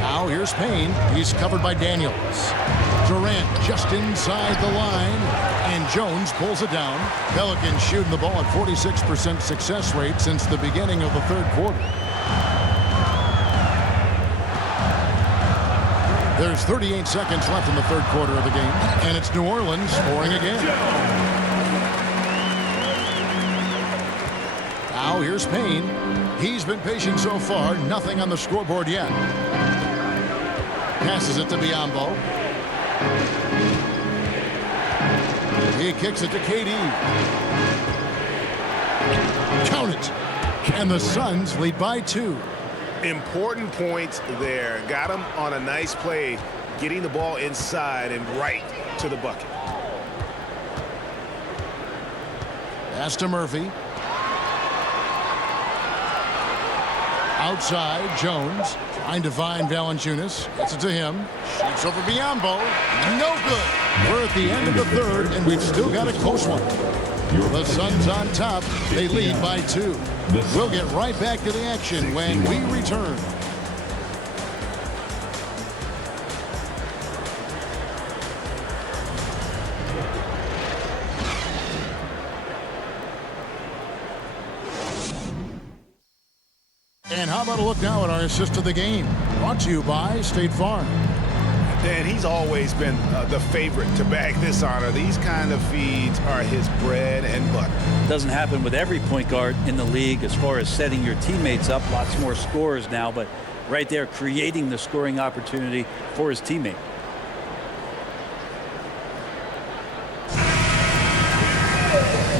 Now here's Payne. He's covered by Daniels. Durant just inside the line. And Jones pulls it down. Pelicans shooting the ball at 46% success rate since the beginning of the third quarter. There's 38 seconds left in the third quarter of the game. And it's New Orleans scoring again. Now here's Payne. He's been patient so far. Nothing on the scoreboard yet. Passes it to Biyombo. He kicks it to KD. Count it. And the Suns lead by 2. Important points there. Got him on a nice play, getting the ball inside and right to the bucket. Pass to Murphy. Outside, Jones. Find Divine Valanciunas. Gets it to him. Shoots over Biyombo. No good. We're at the end of the third, and we've still got a close one. The Suns on top. They lead by 2. We'll get right back to the action when we return. And how about a look now at our assist of the game? Brought to you by State Farm. Dan, he's always been the favorite to bag this honor. These kind of feeds are his bread and butter. Doesn't happen with every point guard in the league as far as setting your teammates up. Lots more scorers now, but right there creating the scoring opportunity for his teammate.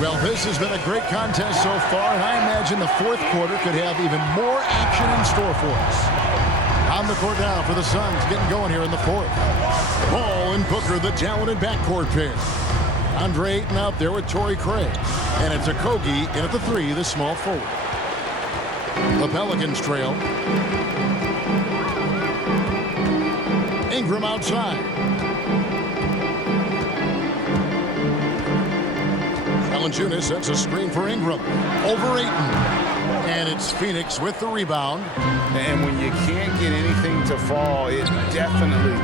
Well, this has been a great contest so far, and I imagine the fourth quarter could have even more action in store for us. On the court now for the Suns, getting going here in the fourth. Ball and Booker, the talented backcourt pair. Andre Ayton out there with Torrey Craig. And it's Okogie in at the 3, the small forward. The Pelicans trail. Ingram outside. Valanciunas sets a screen for Ingram. Over Ayton. And it's Phoenix with the rebound. And when you can't get anything to fall, it definitely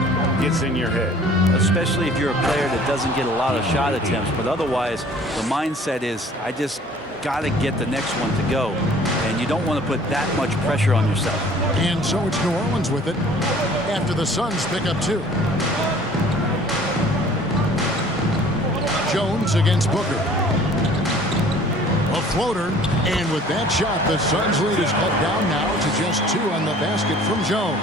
gets in your head. Especially if you're a player that doesn't get a lot of shot attempts. But otherwise, the mindset is, I just got to get the next one to go. And you don't want to put that much pressure on yourself. And so it's New Orleans with it after the Suns pick up 2. Jones against Booker. A floater, and with that shot, the Suns lead is cut down now to just 2 on the basket from Jones.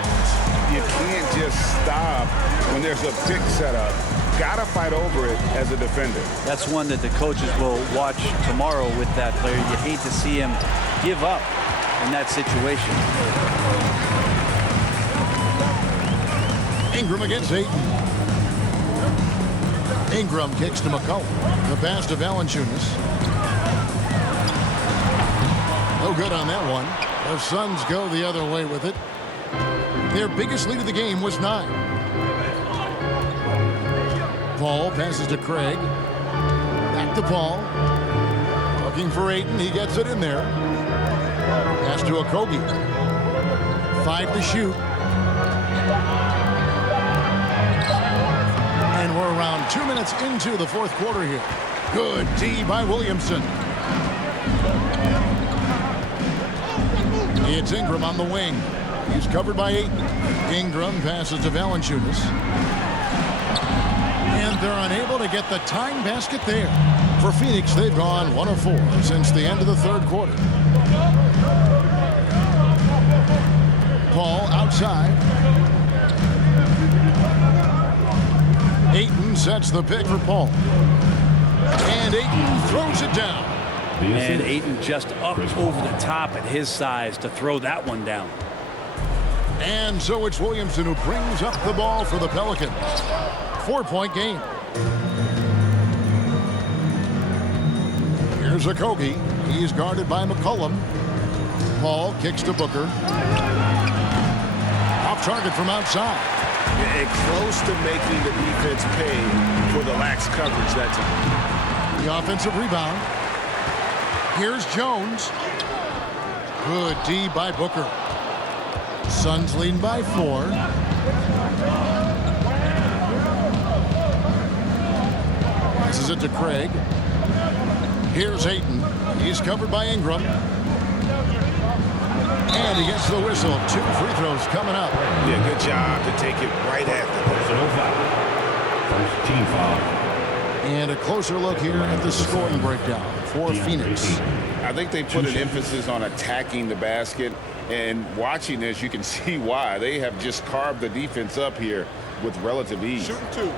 You can't just stop when there's a pick set up. Gotta fight over it as a defender. That's one that the coaches will watch tomorrow with that player. You hate to see him give up in that situation. Ingram against Ayton. Ingram kicks to McCollum. The pass to Valanciunas. No good on that one. The Suns go the other way with it. Their biggest lead of the game was 9. Paul passes to Craig. Back to Paul. Looking for Ayton. He gets it in there. Pass to Okogie. 5 to shoot. And we're around 2 minutes into the fourth quarter here. Good D by Williamson. It's Ingram on the wing. He's covered by Ayton. Ingram passes to Valanciunas. And they're unable to get the tying basket there. For Phoenix, they've gone 1 of 4 since the end of the third quarter. Paul outside. Ayton sets the pick for Paul. And Ayton throws it down. And Ayton just up over the top at his size to throw that one down. And so it's Williamson who brings up the ball for the Pelicans. 4-point game. Here's Okogie. He's guarded by McCollum. Paul kicks to Booker. Off target from outside. And close to making the defense pay for the lax coverage that time. The offensive rebound. Here's Jones. Good D by Booker. Suns leading by 4. Passes it to Craig. Here's Ayton. He's covered by Ingram. And he gets the whistle. 2 free throws coming up. Yeah, good job to take it right at the First team foul. And a closer look here at the scoring breakdown for Phoenix. I think they put an emphasis on attacking the basket, and watching this, you can see why. They have just carved the defense up here with relative ease.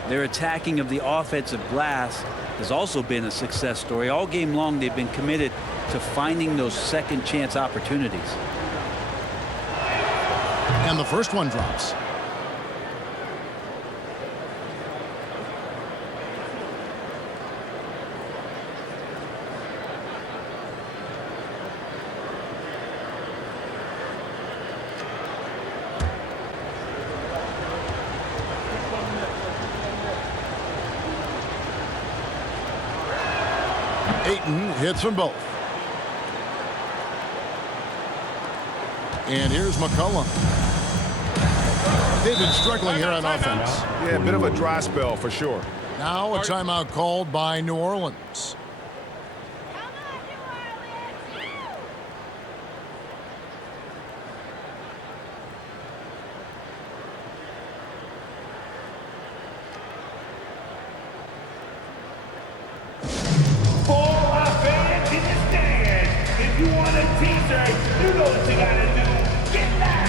Their attacking of the offensive glass has also been a success story. All game long, they've been committed to finding those second chance opportunities. And the first one drops. Ayton hits them both. And here's McCollum. They've been struggling here on offense. Yeah, a bit of a dry spell for sure. Now a timeout called by New Orleans. For our fans in the stands, if you want a t-shirt, you know what you gotta do. Get loud!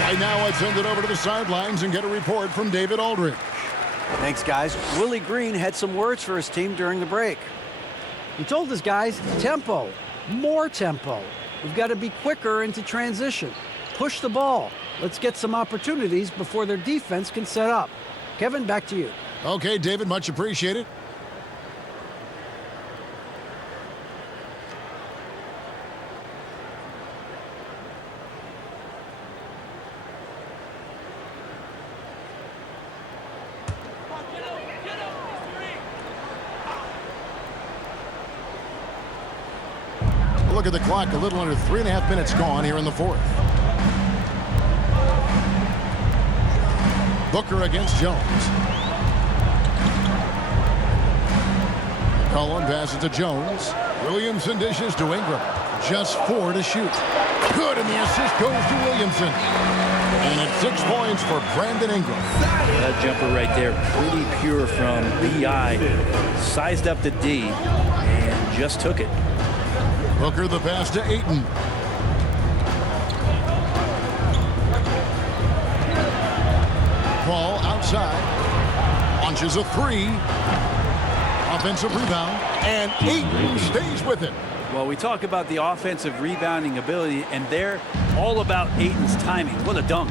Right now, let's send it over to the sidelines and get a report from David Aldridge. Thanks, guys. Willie Green had some words for his team during the break. He told his guys, tempo, more tempo. We've got to be quicker into transition. Push the ball. Let's get some opportunities before their defense can set up. Kevin, back to you. Okay, David, much appreciated. Look at the clock, a little under 3.5 minutes gone here in the fourth. Booker against Jones. Cullen passes to Jones. Williamson dishes to Ingram. Just 4 to shoot. Good, and the assist goes to Williamson. And it's 6 points for Brandon Ingram. That jumper right there, pretty pure from B.I. Sized up the D and just took it. Booker the pass to Ayton. Ball outside. Launches a 3. Offensive rebound. And Ayton stays with it. Well, we talk about the offensive rebounding ability, and they're all about Ayton's timing. What a dunk.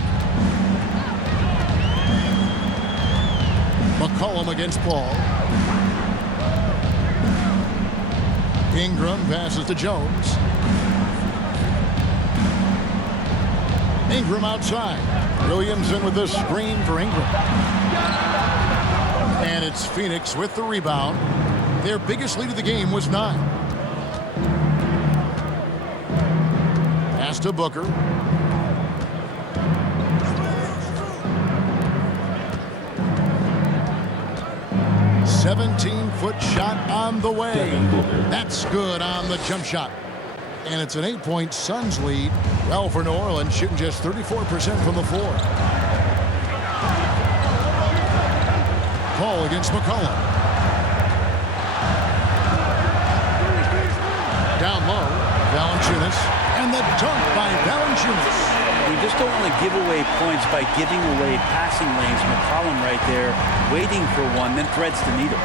McCollum against Paul. Ingram passes to Jones. Ingram outside. Williamson with the screen for Ingram. And it's Phoenix with the rebound. Their biggest lead of the game was 9. Pass to Booker. "17-foot shot on the way." That's good on the jump shot. And it's an 8-point Suns lead. Well, for New Orleans, shooting just 34% from the floor. Paul against McCollum. Down low, Valanciunas. And the dunk by Valanciunas. You just don't want to give away points by giving away passing lanes. McCollum right there, waiting for one, then threads the needle.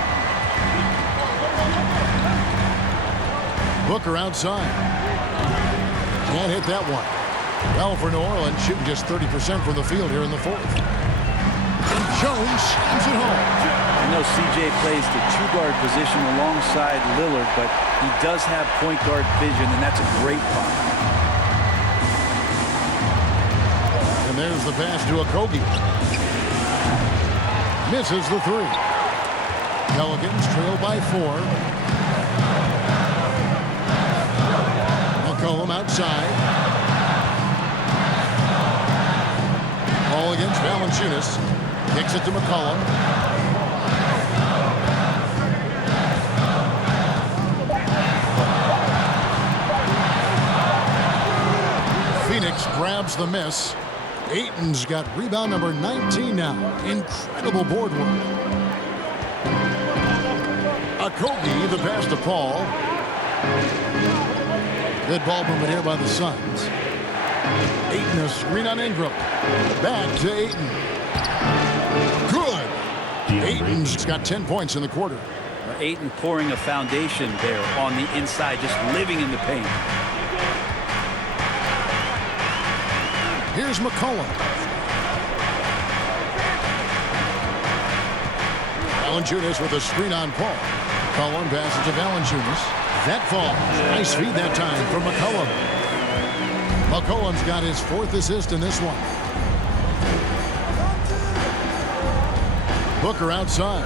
Booker outside. Can't hit that one. Well, for New Orleans, shooting just 30% from the field here in the fourth. And Jones slams it home. I know CJ plays the 2-guard position alongside Lillard, but he does have point guard vision, and that's a great pop. And there's the pass to Okogie. Misses the 3. Pelicans trail by 4. McCollum outside. Valanciunas. Kicks it to McCollum. Phoenix grabs the miss. Ayton's got rebound number 19 now. Incredible board work. Okogie, the pass to Paul. Good ball movement here by the Suns. Ayton, a screen on Ingram. Back to Ayton. Good. Ayton's got 10 points in the quarter. Ayton pouring a foundation there on the inside, just living in the paint. Here's McCollum. Valanciunas with a screen on Paul. McCollum passes to Valanciunas. That falls. Nice feed that time from McCollum. McCollum's got his 4th assist in this one. Booker outside.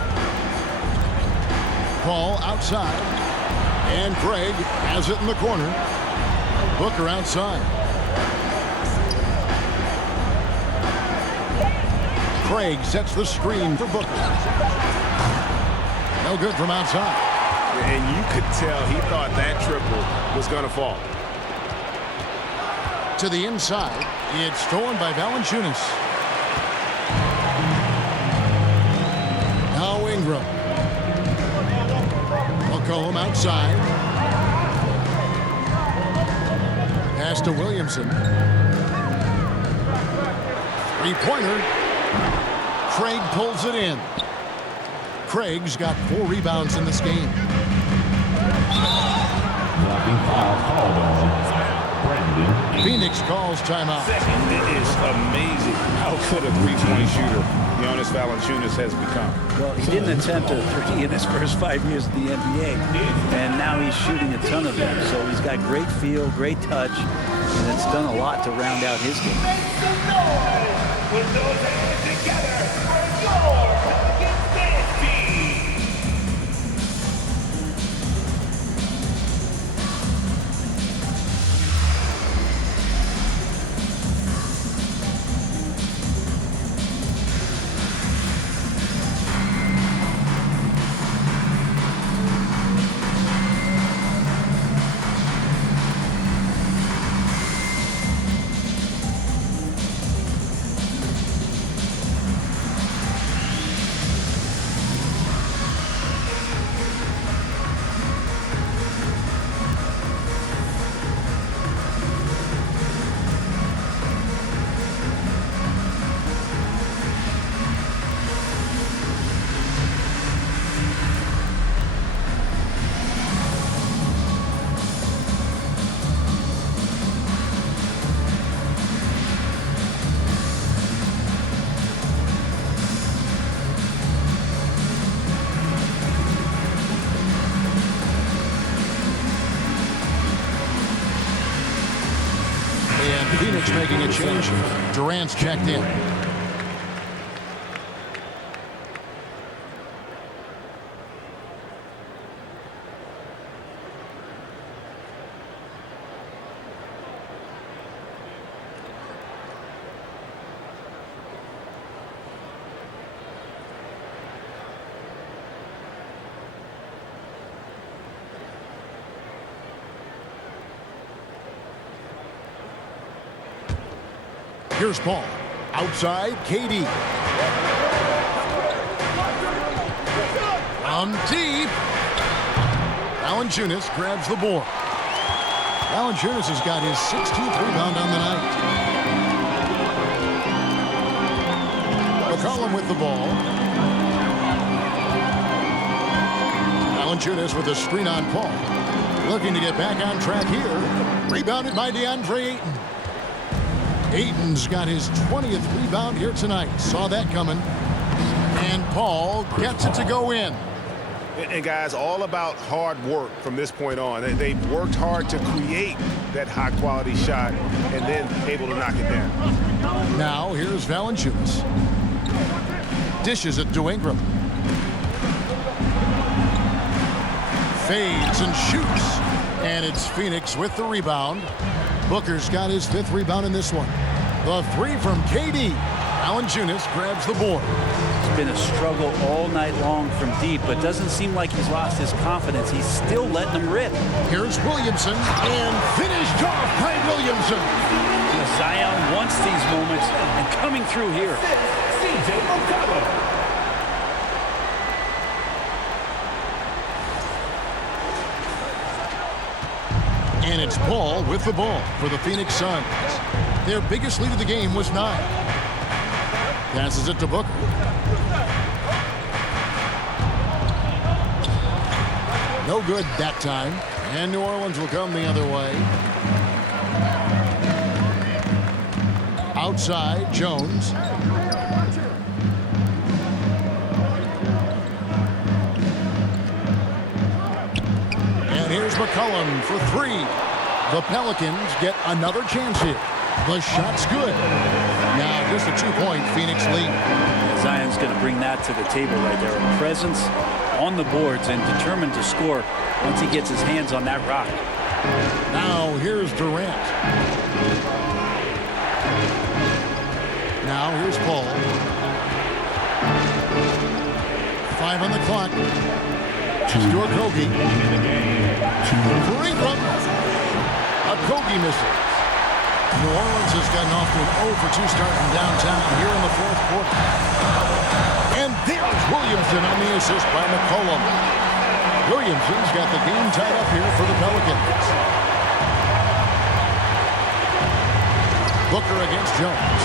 Paul outside. And Craig has it in the corner. Booker outside. Craig sets the screen for Booker. No good from outside. And you could tell he thought that triple was going to fall. To the inside. It's stolen by Valanciunas. Now Ingram. McCollum outside. Pass to Williamson. Three-pointer. Craig pulls it in. Craig's got 4 rebounds in this game. Phoenix calls timeout. It is amazing how good a three-point shooter Jonas Valanciunas has become. Well, he didn't attempt a 3 in his first 5 years in the NBA, and now he's shooting a ton of them. So he's got great feel, great touch, and it's done a lot to round out his game. Make some noise with those hands together for your Pelicans dance team. Phoenix making a change. Durant's checked in. Here's Paul. Outside, KD. From deep. Valanciunas grabs the board. Valanciunas has got his 16th rebound on the night. McCollum with the ball. Valanciunas with a screen on Paul. Looking to get back on track here. Rebounded by DeAndre Ayton. Ayton's got his 20th rebound here tonight. Saw that coming. And Paul gets it to go in. And guys, all about hard work from this point on. They've worked hard to create that high-quality shot and then able to knock it down. Now here's Valanciunas. Dishes it to Ingram. Fades and shoots. And it's Phoenix with the rebound. Booker's got his 5th rebound in this one. The 3 from KD. Valanciunas grabs the board. It's been a struggle all night long from deep, but doesn't seem like he's lost his confidence. He's still letting them rip. Here's Williamson, and finished off by Williamson. Zion wants these moments, and coming through here. CJ McCollum. And it's Paul with the ball for the Phoenix Suns. Their biggest lead of the game was 9. Passes it to Booker. No good that time. And New Orleans will come the other way. Outside, Jones. And here's McCollum for 3. The Pelicans get another chance here. The shot's good. Now just a 2-point Phoenix lead. Zion's going to bring that to the table right there. A presence on the boards and determined to score once he gets his hands on that rock. Now here's Durant. Now here's Paul. 5 on the clock. Stuart Kogi. Free throw. Kogi misses. New Orleans has gotten off to an 0-for-2 start from downtown here in the fourth quarter. And there's Williamson on the assist by McCollum. Williamson's got the game tied up here for the Pelicans. Booker against Jones.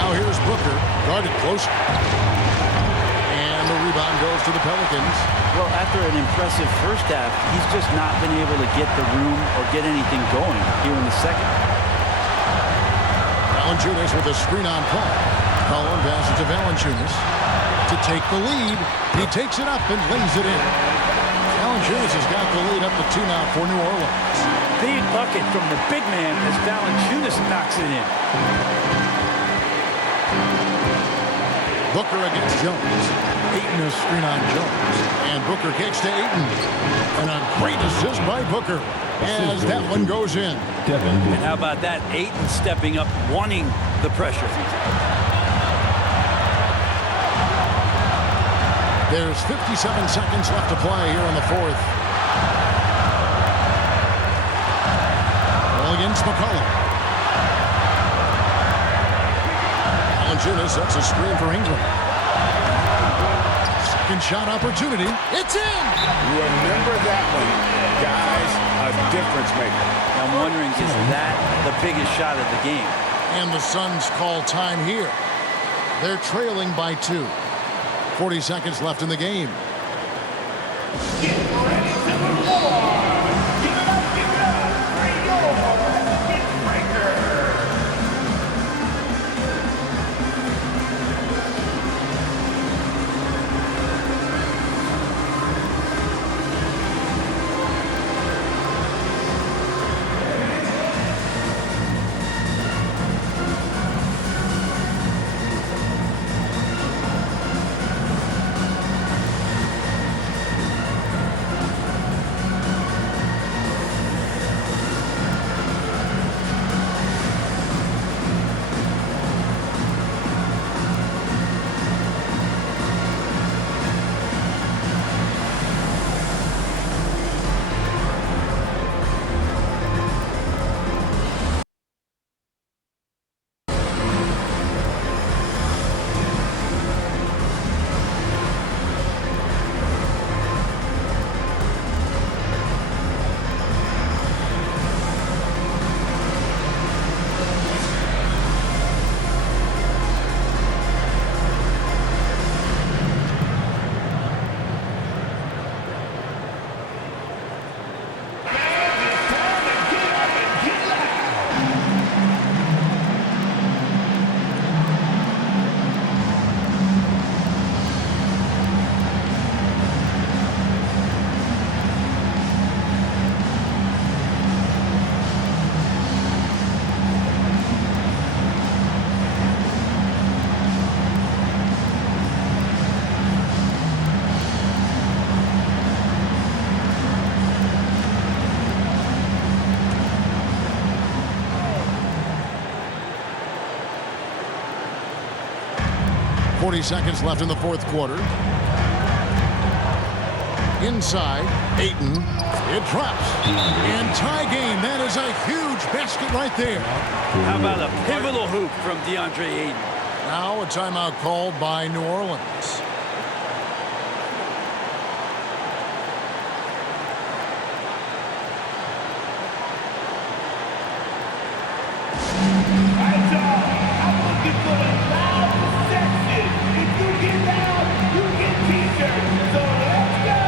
Now here's Booker, guarded close. And the rebound goes to the Pelicans. Well, after an impressive first half, he's just not been able to get the room or get anything going here in the second. Valanciunas with a screen on Paul. Collin passes to Valanciunas to take the lead. He takes it up and lays it in. Valanciunas has got the lead up to 2 now for New Orleans. Big bucket from the big man as Valanciunas knocks it in. Booker against Jones. Ayton is screen on Jones. And Booker kicks to Ayton. And a great assist by Booker as that one goes in. And how about that? Ayton stepping up, wanting the pressure. There's 57 seconds left to play here in the fourth. Ball against McCollum. Valanciunas sets a screen for England. Second shot opportunity. It's in! Remember that one, guys, a difference maker. I'm wondering, is that the biggest shot of the game? And the Suns call time here. They're trailing by 2. 40 seconds left in the game. Get ready to move on. Give it up for your hit breaker. 40 seconds left in the fourth quarter. Inside, Ayton. It drops. And tie game. That is a huge basket right there. How about a pivotal hoop from DeAndre Ayton? Now a timeout called by New Orleans. I'm looking for the loud section. If you get loud, you get t-shirts. So let's go.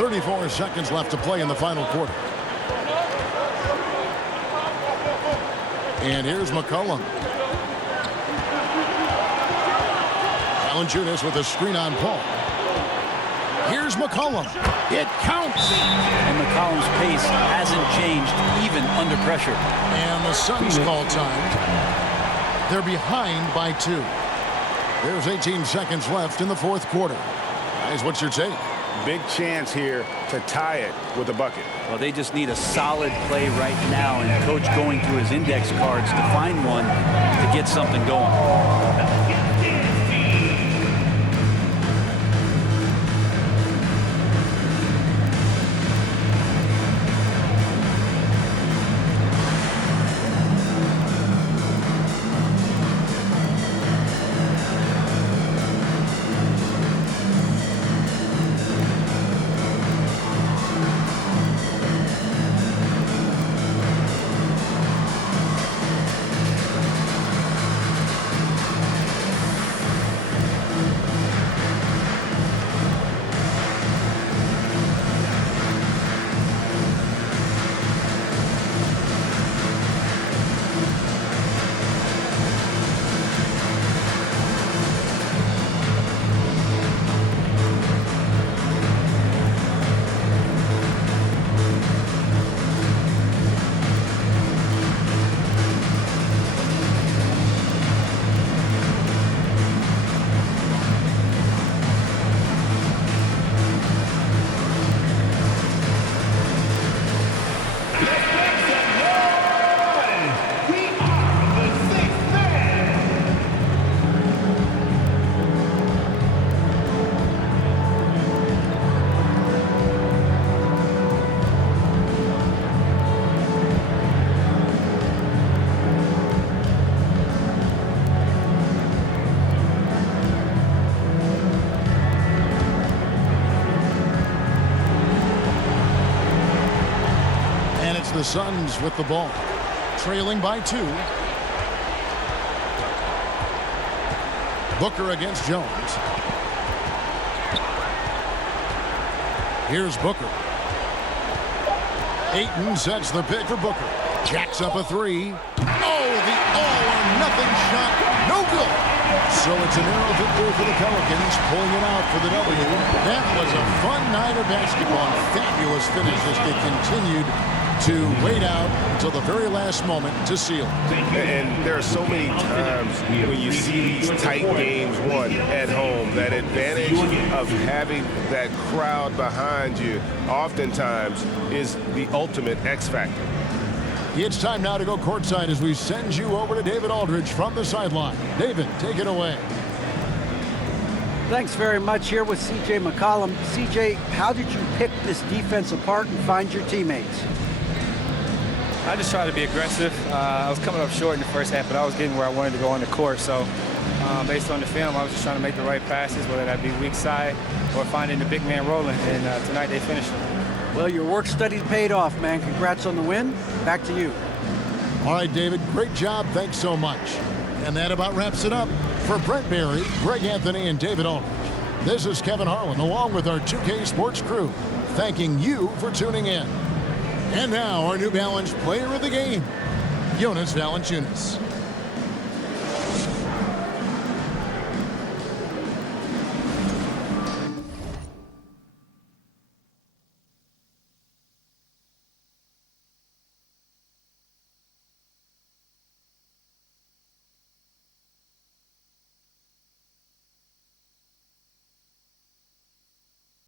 34 seconds left to play in the final quarter. And here's McCollum. Valanciunas with a screen on Paul. Here's McCollum. It counts. And McCollum's pace hasn't changed even under pressure. And the Suns call time. They're behind by 2. There's 18 seconds left in the fourth quarter. Guys, what's your take? Big chance here to tie it with a bucket. Well, they just need a solid play right now, and Coach going through his index cards to find one to get something going. The Suns with the ball, trailing by 2. Booker against Jones. Here's Booker. Ayton sets the pick for Booker. Jacks up a 3. Oh, the all-or-nothing shot. No good. So it's a narrow victory for the Pelicans, pulling it out for the W. That was a fun night of basketball. Fabulous finish as they continued to wait out until the very last moment to seal it. And there are so many times when you see these tight games won at home, that advantage of having that crowd behind you oftentimes is the ultimate X factor. It's time now to go courtside as we send you over to David Aldridge from the sideline. David, take it away. Thanks very much. Here with C.J. McCollum. C.J., how did you pick this defense apart and find your teammates? I just tried to be aggressive. I was coming up short in the first half, but I was getting where I wanted to go on the court. So based on the film, I was just trying to make the right passes, whether that be weak side or finding the big man rolling. And tonight they finished. Well, your work study paid off, man. Congrats on the win. Back to you. All right, David, great job. Thanks so much. And that about wraps it up. For Brent Barry, Greg Anthony, and David Aldridge, this is Kevin Harlan along with our 2K Sports crew, thanking you for tuning in. And now our New Balance player of the game, Jonas Valanciunas.